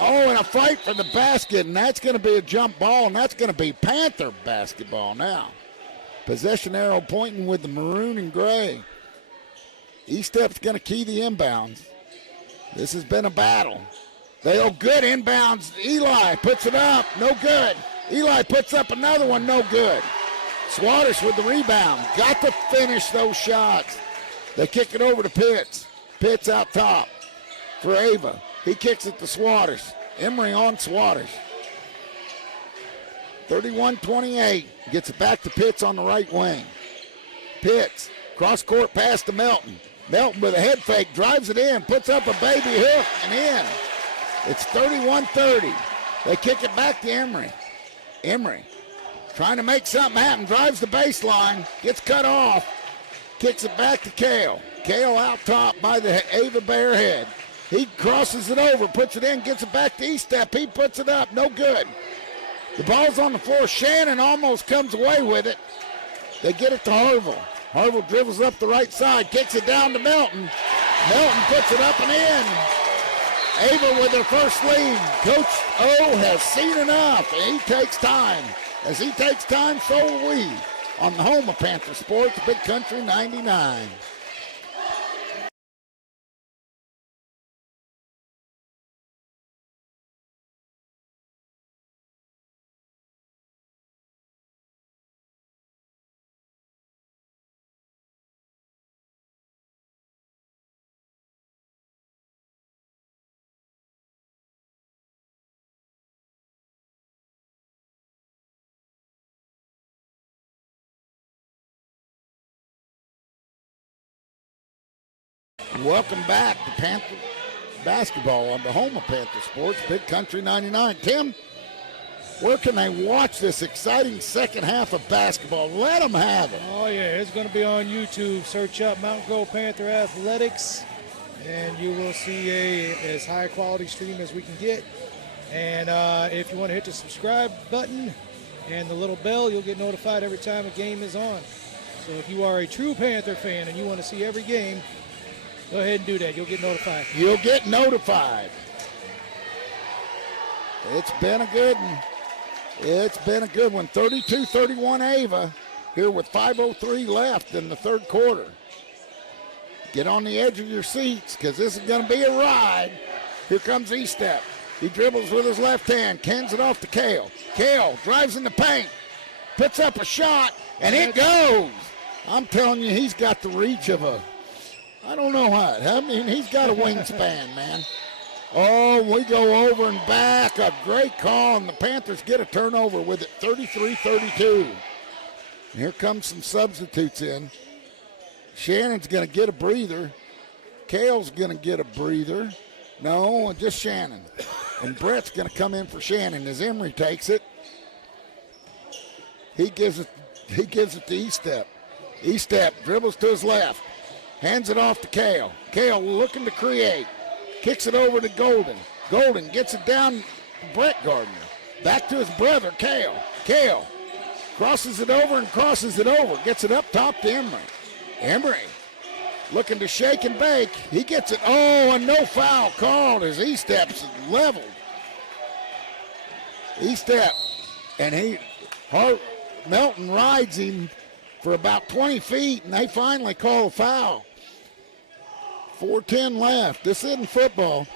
Oh, and a fight for the basket, and that's going to be a jump ball, and that's going to be Panther basketball now. Possession arrow pointing with the maroon and gray. Estep's going to key the inbounds. This has been a battle. They go good inbounds. Eli puts it up, no good. Eli puts up another one, no good. Swatters with the rebound. Got to finish those shots. They kick it over to Pitts. Pitts out top for Ava. He kicks it to Swatters. Emery on Swatters. 31-28. Gets it back to Pitts on the right wing. Pitts, cross court pass to Melton. Melton with a head fake, drives it in, puts up a baby hook and in. It's 31-30. They kick it back to Emery. Emery trying to make something happen, drives the baseline, gets cut off, kicks it back to Kale. Kale out top by the Ava Bear head. He crosses it over, puts it in, gets it back to Estep. He puts it up, no good. The ball's on the floor. Shannon almost comes away with it. They get it to Harville. Harville dribbles up the right side, kicks it down to Melton. Melton puts it up and in. Ava with their first lead. Coach O has seen enough, and he takes time. As he takes time, so will we. On the home of Panther Sports, Big Country 99. Welcome back to Panther basketball on the home of Panther Sports, Big Country 99. Tim, where can they watch this exciting second half of basketball? Let them have it. Oh, yeah, it's going to be on YouTube. Search up Mountain Grove Panther Athletics, and you will see as high quality stream as we can get. And if you want to hit the subscribe button and the little bell, you'll get notified every time a game is on. So if you are a true Panther fan and you want to see every game, go ahead and do that. You'll get notified. You'll get notified. It's been a good one. It's been a good one. 32-31 Ava here with 5:03 left in the third quarter. Get on the edge of your seats because this is going to be a ride. Here comes Estep. He dribbles with his left hand, hands it off to Kale. Kale drives in the paint, puts up a shot, and it goes. I'm telling you, he's got the reach of a, I don't know what. I mean, he's got a wingspan, man. Oh, we go over and back. A great call, and the Panthers get a turnover with it, 33-32. Here comes some substitutes in. Shannon's going to get a breather. Kale's going to get a breather. No, just Shannon. And Brett's going to come in for Shannon as Emery takes it. He gives it to Estep. Estep dribbles to his left. Hands it off to Kale. Kale looking to create. Kicks it over to Golden. Golden gets it down to Brett Gardner. Back to his brother, Kale. Kale crosses it over and crosses it over. Gets it up top to Emery. Emery looking to shake and bake. He gets it. Oh, and no foul called as Estep's leveled. E-step. And Melton rides him for about 20 feet, and they finally call a foul. 4:10 left. This isn't football.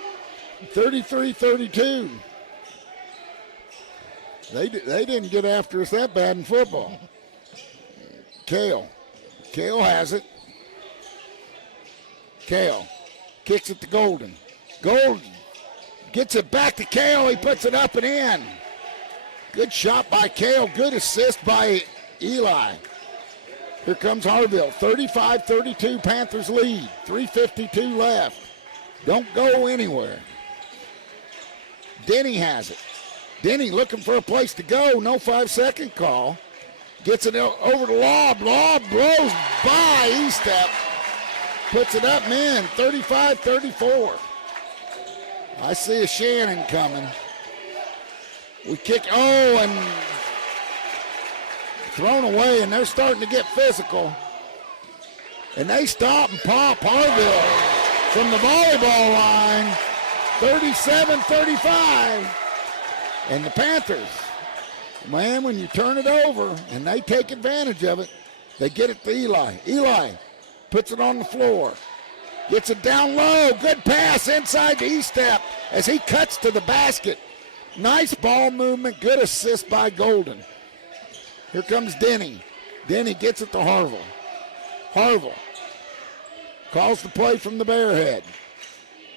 33-32. They didn't get after us that bad in football. Kale has it. Kale kicks it to Golden. Golden gets it back to Kale. He puts it up and in. Good shot by Kale. Good assist by Eli. Here comes Harville. 35-32, Panthers lead. 3:52 left. Don't go anywhere. Denny has it. Denny looking for a place to go. No 5-second call. Gets it over to Lobb. Lobb blows by E-step. Puts it up and in. 35-34. I see a Shannon coming. We kick. Oh, and thrown away, and they're starting to get physical. And they stop and pop Harville from the volleyball line. 37-35. And the Panthers, man, when you turn it over and they take advantage of it, they get it to Eli. Eli puts it on the floor. Gets it down low. Good pass inside to E-step as he cuts to the basket. Nice ball movement. Good assist by Golden. Here comes Denny. Denny gets it to Harville. Harville calls the play from the Bearhead.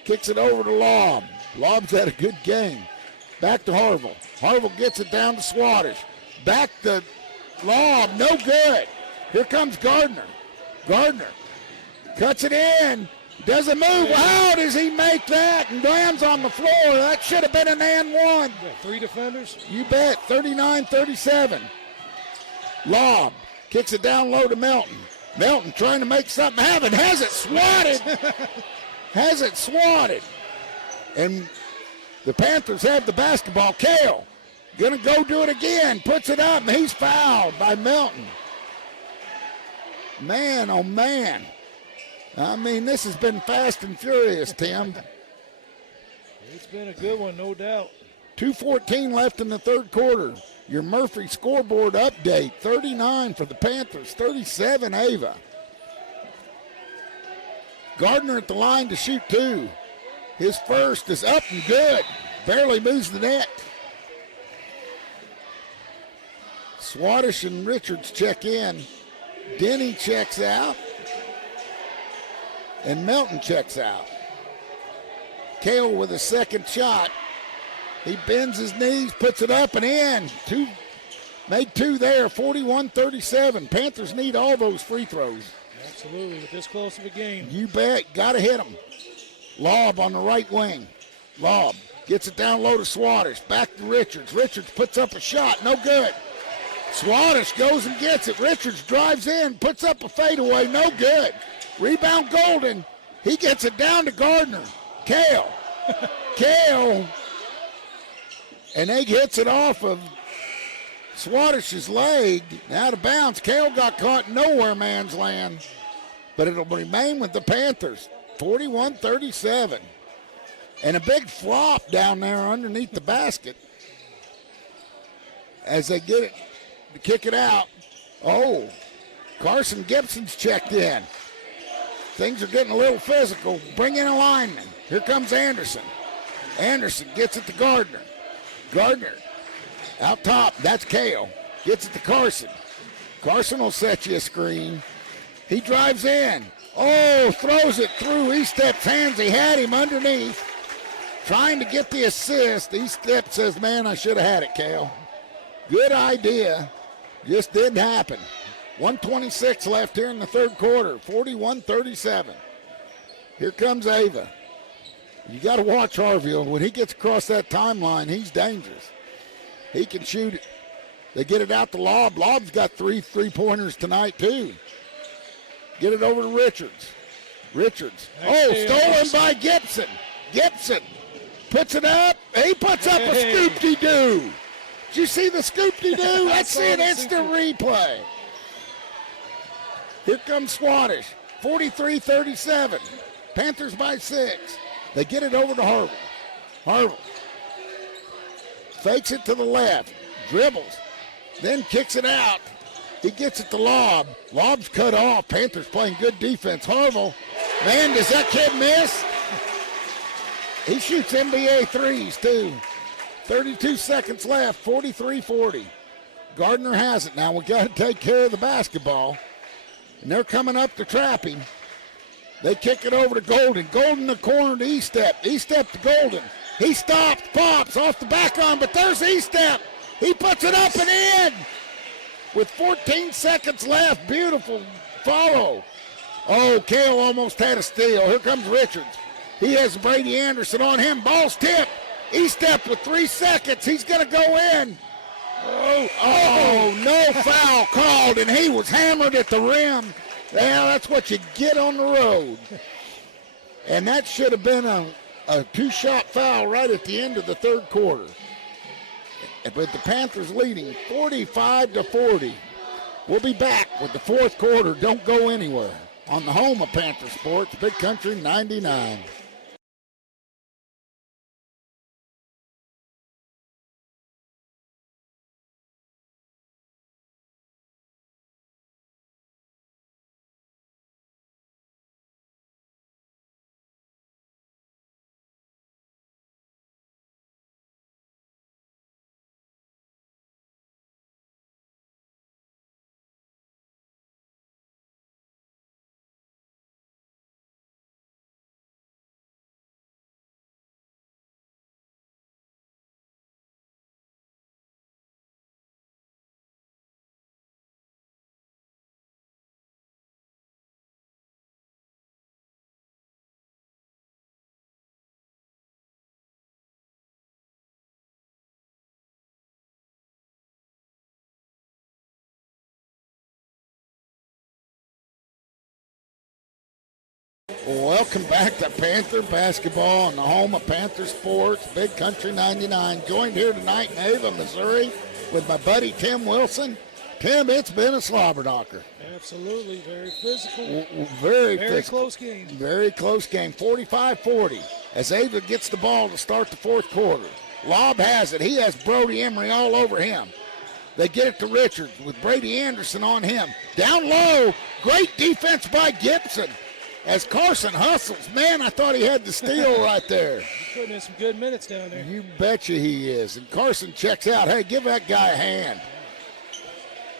Kicks it over to Lobb. Lobb's had a good game. Back to Harville. Harville gets it down to Swatters. Back to Lobb. No good. Here comes Gardner. Gardner cuts it in. Doesn't move. How does he make that? And lands on the floor. That should have been an and one. Three defenders? You bet. 39-37. Lobb kicks it down low to Melton. Melton trying to make something happen. Has it swatted. Has it swatted. And the Panthers have the basketball. Kale gonna go do it again. Puts it up, and he's fouled by Melton. Man, oh man. I mean, this has been fast and furious, Tim. It's been a good one, no doubt. 2:14 left in the third quarter. Your Murphy scoreboard update. 39 for the Panthers, 37 Ava. Gardner at the line to shoot two. His first is up and good. Barely moves the net. Swaddish and Richards check in. Denny checks out. And Melton checks out. Kale with a second shot. He bends his knees, puts it up and in. Made two there, 41-37. Panthers need all those free throws. Absolutely, with this close of a game. You bet, gotta hit them. Lobb on the right wing. Lobb gets it down low to Swatters. Back to Richards. Richards puts up a shot, no good. Swatters goes and gets it. Richards drives in, puts up a fadeaway, no good. Rebound Golden. He gets it down to Gardner. Kale. Kale. And they hits it off of Swattish's leg. Out of bounds. Kale got caught in nowhere man's land. But it'll remain with the Panthers. 41-37. And a big flop down there underneath the basket. As they get it to kick it out. Oh, Carson Gibson's checked in. Things are getting a little physical. Bring in a lineman. Here comes Anderson. Anderson gets it to Gardner. Gardner out top. That's Kale. Gets it to Carson. Carson will set you a screen. He drives in. Oh, throws it through E-step's hands. He had him underneath. Trying to get the assist. E-step says, man, I should have had it, Kale. Good idea. Just didn't happen. 1:26 left here in the third quarter. 41-37. Here comes Ava. You got to watch Harville. When he gets across that timeline, he's dangerous. He can shoot it. They get it out to Lobb. Lobb's got three three-pointers tonight, too. Get it over to Richards. Richards. Oh, stolen by Gibson. Gibson puts it up. He puts up a scoop-de-doo. Did you see the scoop-de-doo? Let's see an instant replay. Here comes Swatters. 43-37. Panthers by 6. They get it over to Harville. Harville fakes it to the left, dribbles, then kicks it out. He gets it to Lob. Lob's cut off. Panthers playing good defense. Harville, man, does that kid miss? He shoots NBA threes, too. 32 seconds left, 43-40. Gardner has it. Now we got to take care of the basketball. And they're coming up to trap him. They kick it over to Golden. Golden the corner to E-Step. E-Step to Golden. He stops, pops off the back arm, but there's E-Step. He puts it up and in. With 14 seconds left, beautiful follow. Oh, Kale almost had a steal. Here comes Richards. He has Brady Anderson on him. Ball's tipped. E-Step with 3 seconds. He's going to go in. Oh, no foul called, and he was hammered at the rim. Yeah, that's what you get on the road. And that should have been a two-shot foul right at the end of the third quarter. But the Panthers leading 45-40. We'll be back with the fourth quarter. Don't go anywhere. On the home of Panther Sports, Big Country 99. Welcome back to Panther Basketball on the home of Panther Sports, Big Country 99. Joined here tonight in Ava, Missouri with my buddy Tim Wilson. Tim, it's been a slobber knocker. Absolutely, very physical. Very physical. Close game. Very close game, 45-40 as Ava gets the ball to start the fourth quarter. Lob has it. He has Brody Emery all over him. They get it to Richards with Brady Anderson on him. Down low, great defense by Gibson. As Carson hustles, man, I thought he had the steal right there. He's putting in some good minutes down there. You betcha he is. And Carson checks out. Hey, give that guy a hand.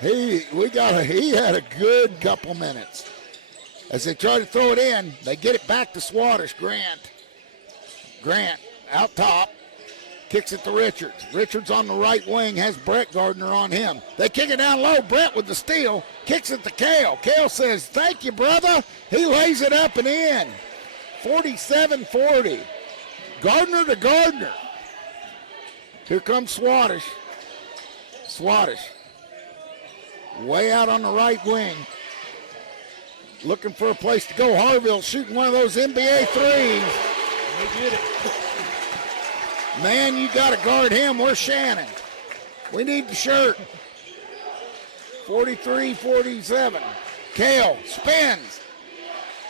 He had a good couple minutes. As they try to throw it in, they get it back to Swatters. Grant out top. Kicks it to Richards. Richards on the right wing has Brett Gardner on him. They kick it down low. Brett with the steal. Kicks it to Kale. Kale says, thank you, brother. He lays it up and in. 47-40. Gardner to Gardner. Here comes Swatters. Way out on the right wing. Looking for a place to go. Harville shooting one of those NBA threes. They get it. Man, you got to guard him. Where's Shannon? We need the shirt. 43-47. Kale spins.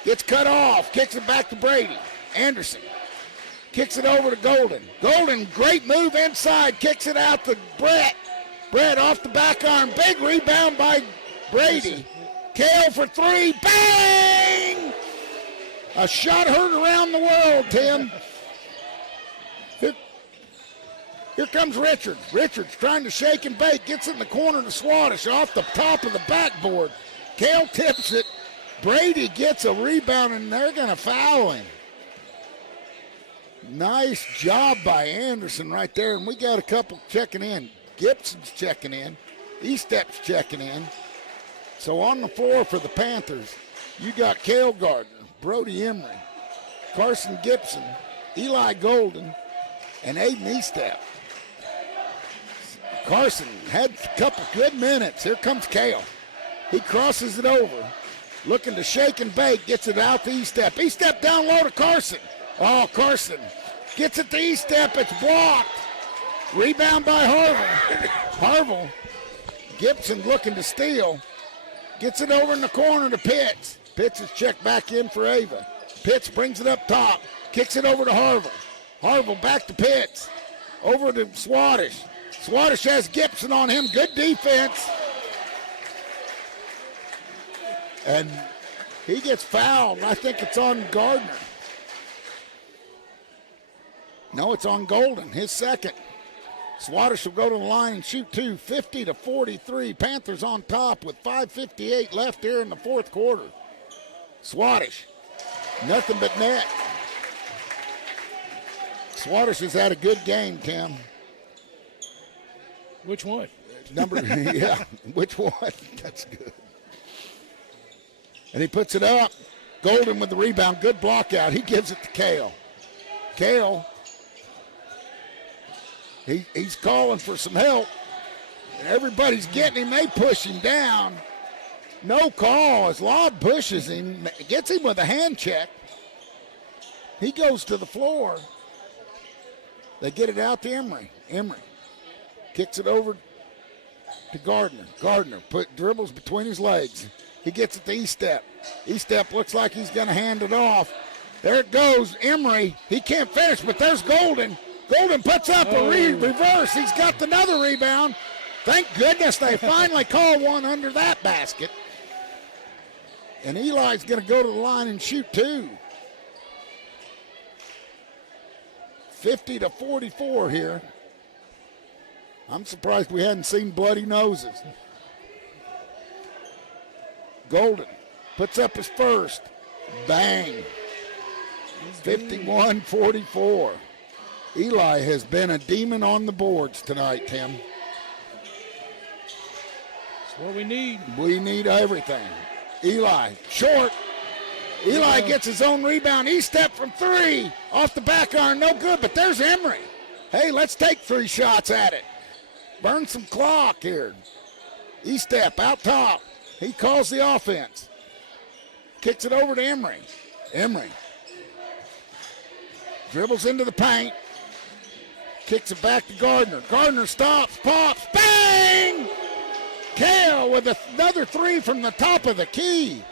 Gets cut off. Kicks it back to Brady. Anderson kicks it over to Golden. Golden, great move inside. Kicks it out to Brett. Brett off the back arm. Big rebound by Brady. Kale for three. Bang! A shot heard around the world, Tim. Here comes Richards. Richards trying to shake and bake. Gets it in the corner to Swatters off the top of the backboard. Kale tips it. Brady gets a rebound, and they're going to foul him. Nice job by Anderson right there. And we got a couple checking in. Gibson's checking in. E-Step's checking in. So on the floor for the Panthers, you got Cale Gardner, Brody Emery, Carson Gibson, Eli Golden, and Aiden E-Step. Carson had a couple good minutes. Here comes Cale. He crosses it over. Looking to shake and bake. Gets it out to E-Step. E-Step down low to Carson. Oh, Carson gets it to E-Step. It's blocked. Rebound by Harville. Harville. Gibson looking to steal. Gets it over in the corner to Pitts. Pitts is checked back in for Ava. Pitts brings it up top. Kicks it over to Harville. Harville back to Pitts. Over to Swadesh. Swadesh has Gibson on him. Good defense. And he gets fouled. I think it's on Gardner. No, it's on Golden, his second. Swadesh will go to the line and shoot two, 50-43. Panthers on top with 5:58 left here in the fourth quarter. Swadesh, nothing but net. Swadesh has had a good game, Tim. Which one? Yeah, which one? That's good. And he puts it up. Golden with the rebound. Good block out. He gives it to Kale. Kale, he's calling for some help. And everybody's getting him. They push him down. No call as Lobb pushes him. Gets him with a hand check. He goes to the floor. They get it out to Emery. Emery kicks it over to Gardner. Gardner dribbles between his legs. He gets it to E-Step. E-Step looks like he's going to hand it off. There it goes. Emery, he can't finish, but there's Golden. Golden puts up a reverse. He's got another rebound. Thank goodness they finally call one under that basket. And Eli's going to go to the line and shoot two. 50-44 here. I'm surprised we hadn't seen bloody noses. Golden puts up his first. Bang. 51-44. Eli has been a demon on the boards tonight, Tim. That's what we need. We need everything. Eli, short. Eli gets his own rebound. E-Step from three. Off the back iron, no good, but there's Emery. Hey, let's take 3 shots at it. Burn some clock here. E-Step out top. He calls the offense. Kicks it over to Emery. Emery dribbles into the paint. Kicks it back to Gardner. Gardner stops, pops, bang! Kale with another 3 from the top of the key.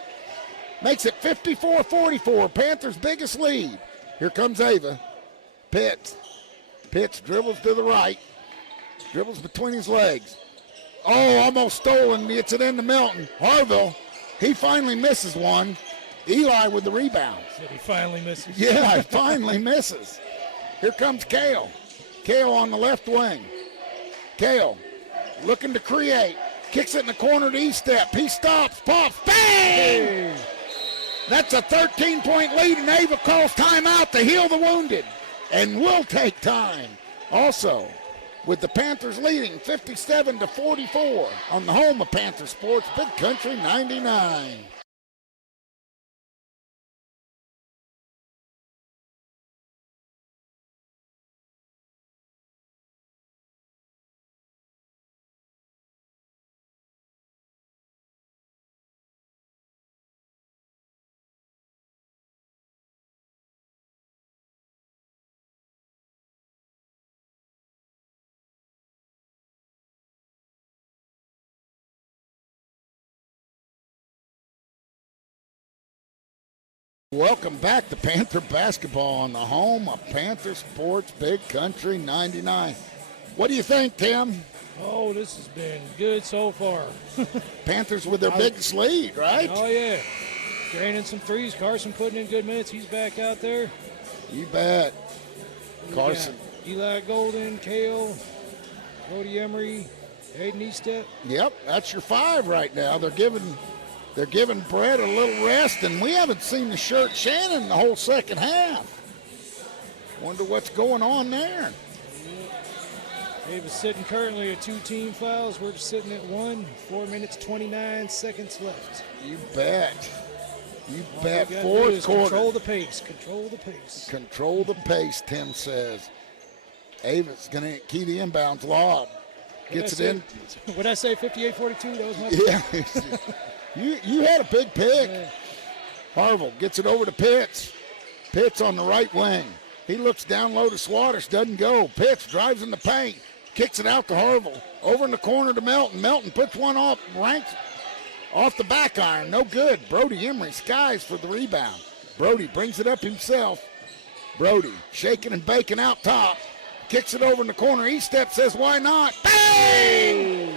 Makes it 54-44, Panthers' biggest lead. Here comes Ava. Pitts. Pitts dribbles to the right. Dribbles between his legs. Oh, almost stolen. Gets it into Milton. Harville, he finally misses one. Eli with the rebound. Said he finally misses. Yeah, he finally misses. Here comes Kale. Kale on the left wing. Kale looking to create. Kicks it in the corner to E-Step. He stops, pops, bang! That's a 13-point lead, and Ava calls timeout to heal the wounded. And will take time. Also, with the Panthers leading 57-44 on the home of Panther Sports, Big Country 99. Welcome back to Panther basketball on the home of Panther Sports, Big Country 99. What do you think, Tim? Oh, this has been good so far. Panthers with their biggest lead, right? Oh, yeah. Draining some threes. Carson putting in good minutes. He's back out there. You bet. Carson. Eli Golden, Kale, Cody Emery, Hayden E-Step. Yep, that's your 5 right now. They're giving Brett a little rest, and we haven't seen the shirt Shannon the whole second half. Wonder what's going on there. Davis sitting currently at 2 team fouls. We're sitting at 1. 4 minutes, 29 seconds left. You bet. You All bet. we gotta Fourth do is quarter. Control the pace. Control the pace. Control the pace, Tim says. Ava's going to key the inbounds. Lob. Gets it in. What'd I say, 58-42? That was my Yeah. You had a big pick. Yeah. Harville gets it over to Pitts. Pitts on the right wing. He looks down low to Swadesh, doesn't go. Pitts drives in the paint, kicks it out to Harville. Over in the corner to Melton. Melton puts one off, ranks off the back iron. No good. Brody Emery skies for the rebound. Brody brings it up himself. Brody shaking and baking out top. kicks it over in the corner. E-Step says, why not? Bang!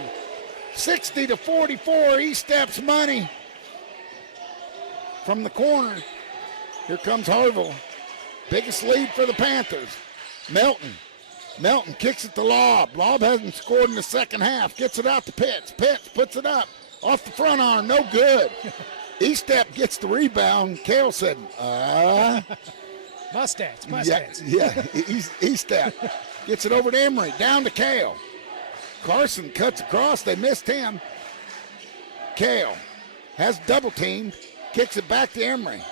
60-44, E-Step's money from the corner. Here comes Harville. Biggest lead for the Panthers. Melton kicks it to Lobb. Lobb hasn't scored in the second half. Gets it out to Pitts. Pitts puts it up. Off the front arm, no good. E-Step gets the rebound. Kale said, My stats. Yeah, E-Step gets it over to Emery. Down to Kale. Carson cuts across. They missed him. Kale has double teamed. Kicks it back to Emery.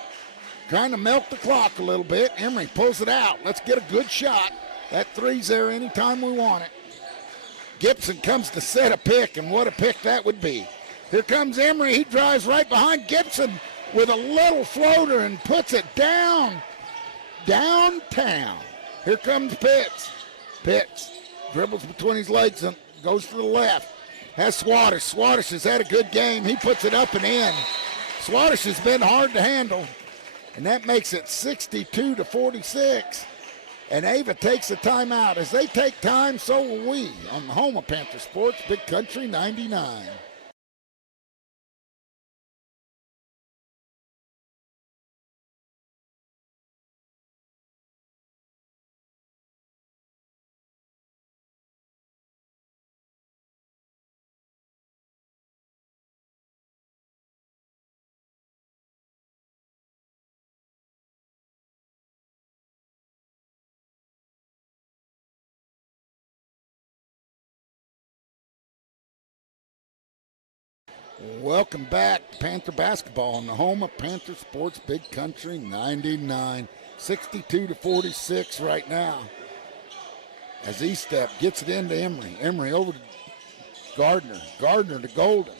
Trying to milk the clock a little bit. Emery pulls it out. Let's get a good shot. That three's there anytime we want it. Gibson comes to set a pick, and what a pick that would be. Here comes Emery. He drives right behind Gibson with a little floater and puts it downtown. Here comes Pitts. Pitts dribbles between his legs and goes to the left. Has Swadesh. Swadesh has had a good game. He puts it up and in. Swadesh has been hard to handle, and that makes it 62-46. And Ava takes a timeout. As they take time, so will we on the home of Panther Sports, Big Country 99. Welcome back to Panther basketball on the home of Panther Sports, Big Country 99. 62-46 right now. As E-Step gets it into Emery. Emery over to Gardner. Gardner to Golden.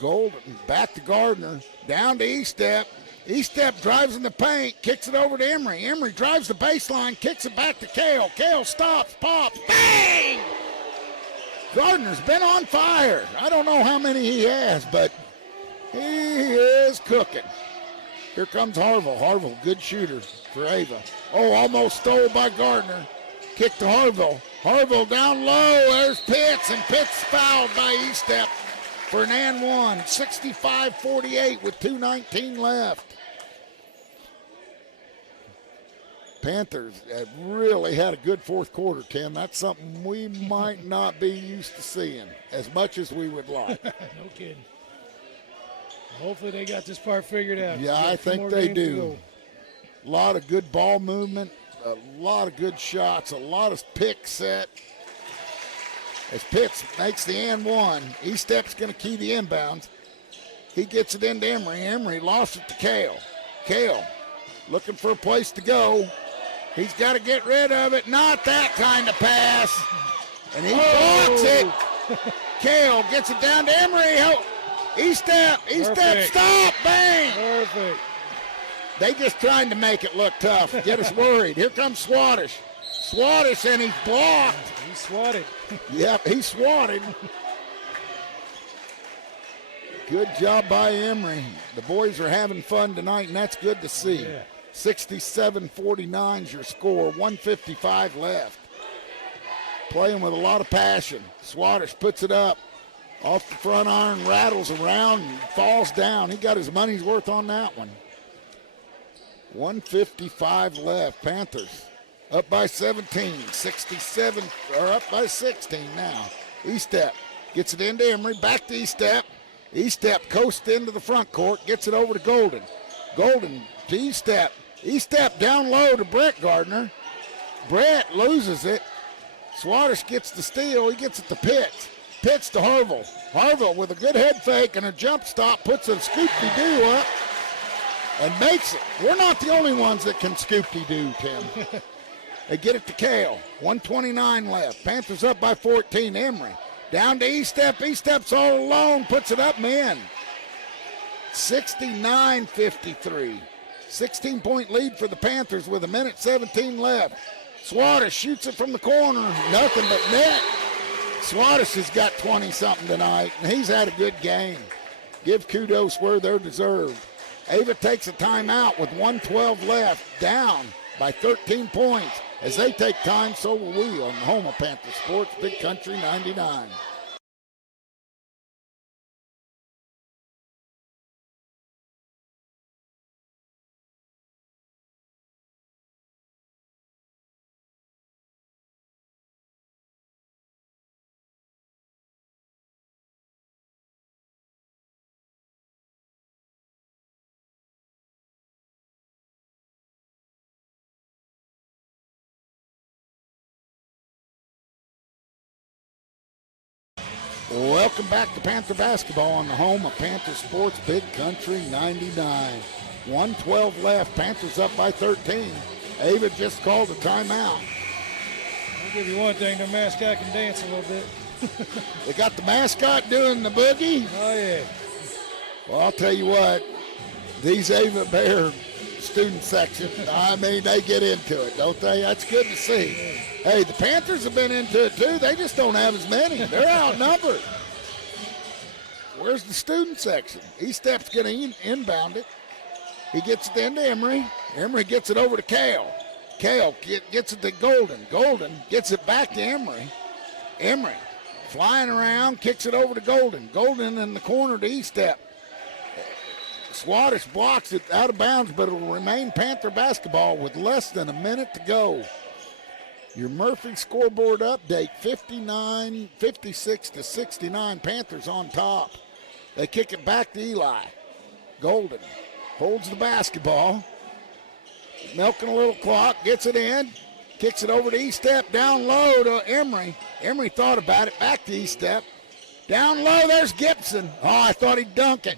Golden back to Gardner. Down to E-Step. E-Step drives in the paint, kicks it over to Emery. Emery drives the baseline, kicks it back to Kale. Kale stops, pops, bang! Gardner's been on fire. I don't know how many he has, but he is cooking. Here comes Harville. Harville, good shooter for Ava. Oh, almost stole by Gardner. Kick to Harville. Harville down low. There's Pitts, and Pitts fouled by E-Step for an and one. 65-48 with 2:19 left. Panthers have really had a good fourth quarter, Tim. That's something we might not be used to seeing as much as we would like. No kidding. Hopefully they got this part figured out. Yeah, I think they do. A lot of good ball movement, a lot of good shots, a lot of pick set. As Pitts makes the and one, E-Step's going to key the inbounds. He gets it into Emery. Emery lost it to Kale. Kale looking for a place to go. He's got to get rid of it. Not that kind of pass. And he blocks it. Kale gets it down to Emery. E-Step, stop, bang. Perfect. They just trying to make it look tough, get us worried. Here comes Swadesh. Swadesh, and he's blocked. He swatted. Yep, he swatted. Good job by Emery. The boys are having fun tonight, and that's good to see. Yeah. 67-49 is your score, 155 left. Playing with a lot of passion. Swadesh puts it up off the front iron, rattles around, and falls down. He got his money's worth on that one. 155 left. Panthers up by 17, 67, or up by 16 now. E-Step gets it into Emery, back to E-Step. E-Step coasts into the front court, gets it over to Golden. Golden to E-Step. E-Step down low to Brett Gardner. Brett loses it. Swadesh gets the steal. He gets it to Pitts. Pitts to Harville. Harville with a good head fake and a jump stop puts a scoop-de-doo up and makes it. We're not the only ones that can scoop-de-doo, Tim. They get it to Kale. 1:29 left. Panthers up by 14. Emery down to E-Step. E-Step's all alone. Puts it up and in. 69-53. 16-point lead for the Panthers with 1:17 left. Swadesh shoots it from the corner. Nothing but net. Swadesh has got 20-something tonight, and he's had a good game. Give kudos where they're deserved. Ava takes a timeout with 1:12 left. Down by 13 points. As they take time, so will we on the home of Panther Sports, Big Country 99. Welcome back to Panther basketball on the home of Panther Sports, Big Country 99. 1:12 left. Panthers up by 13. Ava just called a timeout. I'll give you one thing, their mascot can dance a little bit. They got the mascot doing the boogie? Oh, yeah. Well, I'll tell you what, these Ava Bear student section, I mean, they get into it, don't they? That's good to see. Hey, the Panthers have been into it too. They just don't have as many. They're outnumbered. Where's the student section? E-Step's going to inbound it. He gets it into Emery. Emery gets it over to Kale. Kale gets it to Golden. Golden gets it back to Emery. Emery flying around, kicks it over to Golden. Golden in the corner to E-Step. Swatters blocks it out of bounds, but it'll remain Panther basketball with less than a minute to go. Your Murphy scoreboard update, 56 to 69, Panthers on top. They kick it back to Eli. Golden holds the basketball, milking a little clock, gets it in, kicks it over to E-Step, down low to Emery. Emery thought about it, back to E-Step. Down low, there's Gibson. Oh, I thought he'd dunk it.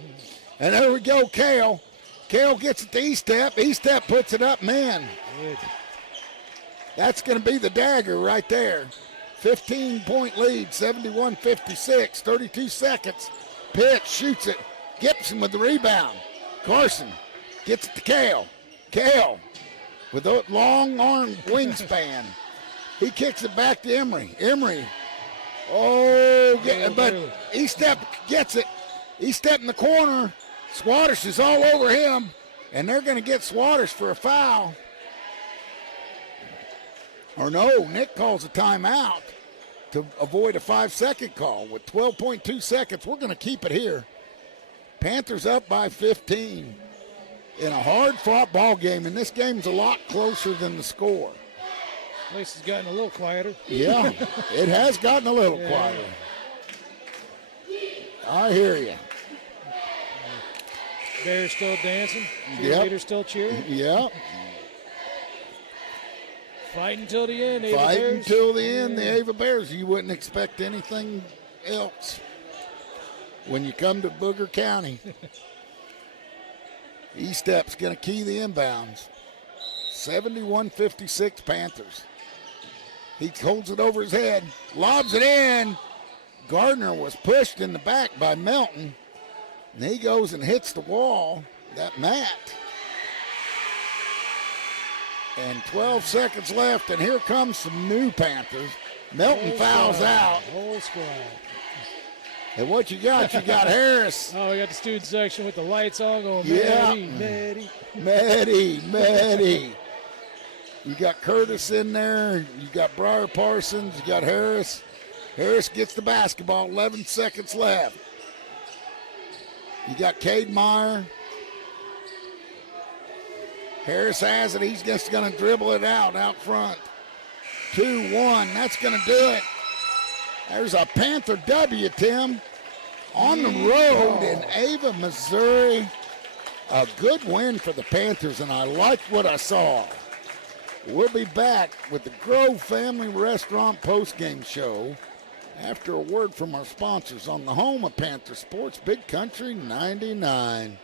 And there we go, Kale. Kale gets it to E-Step. E-Step puts it up, man. Good. That's going to be the dagger right there. 15-point lead, 71-56, 32 seconds. Pitch, shoots it. Gibson with the rebound. Carson gets it to Kale. Kale with a long arm wingspan. He kicks it back to Emery. Emery, but E-Step gets it. E-Step in the corner. Swatters is all over him, and they're going to get Swatters for a foul. Or no, Nick calls a timeout to avoid a 5-second call. With 12.2 seconds, we're going to keep it here. Panthers up by 15 in a hard-fought ball game, and this game's a lot closer than the score. Place has gotten a little quieter. Yeah, it has gotten a little quieter. I hear you. Bears still dancing. Yep. Cheerleaders still cheering. Yeah. Fighting until the end, Ava Fighting Bears. until the end, the Ava Bears. You wouldn't expect anything else when you come to Booger County. E-Step's going to key the inbounds. 71-56 Panthers. He holds it over his head, lobs it in. Gardner was pushed in the back by Melton. And he goes and hits the wall, that mat. And 12 seconds left, and here comes some new Panthers. Melton fouls out. Whole squad. And what you got? You got Harris. Oh, we got the student section with the lights on going, Yeah. Maddie. You got Curtis in there. You got Briar Parsons. You got Harris. Harris gets the basketball. 11 seconds left. You got Cade Meyer. Harris has it. He's just going to dribble it out front. 2-1. That's going to do it. There's a Panther W, Tim, on the road in Ava, Missouri. A good win for the Panthers, and I liked what I saw. We'll be back with the Grove Family Restaurant postgame show after a word from our sponsors on the home of Panther Sports, Big Country 99.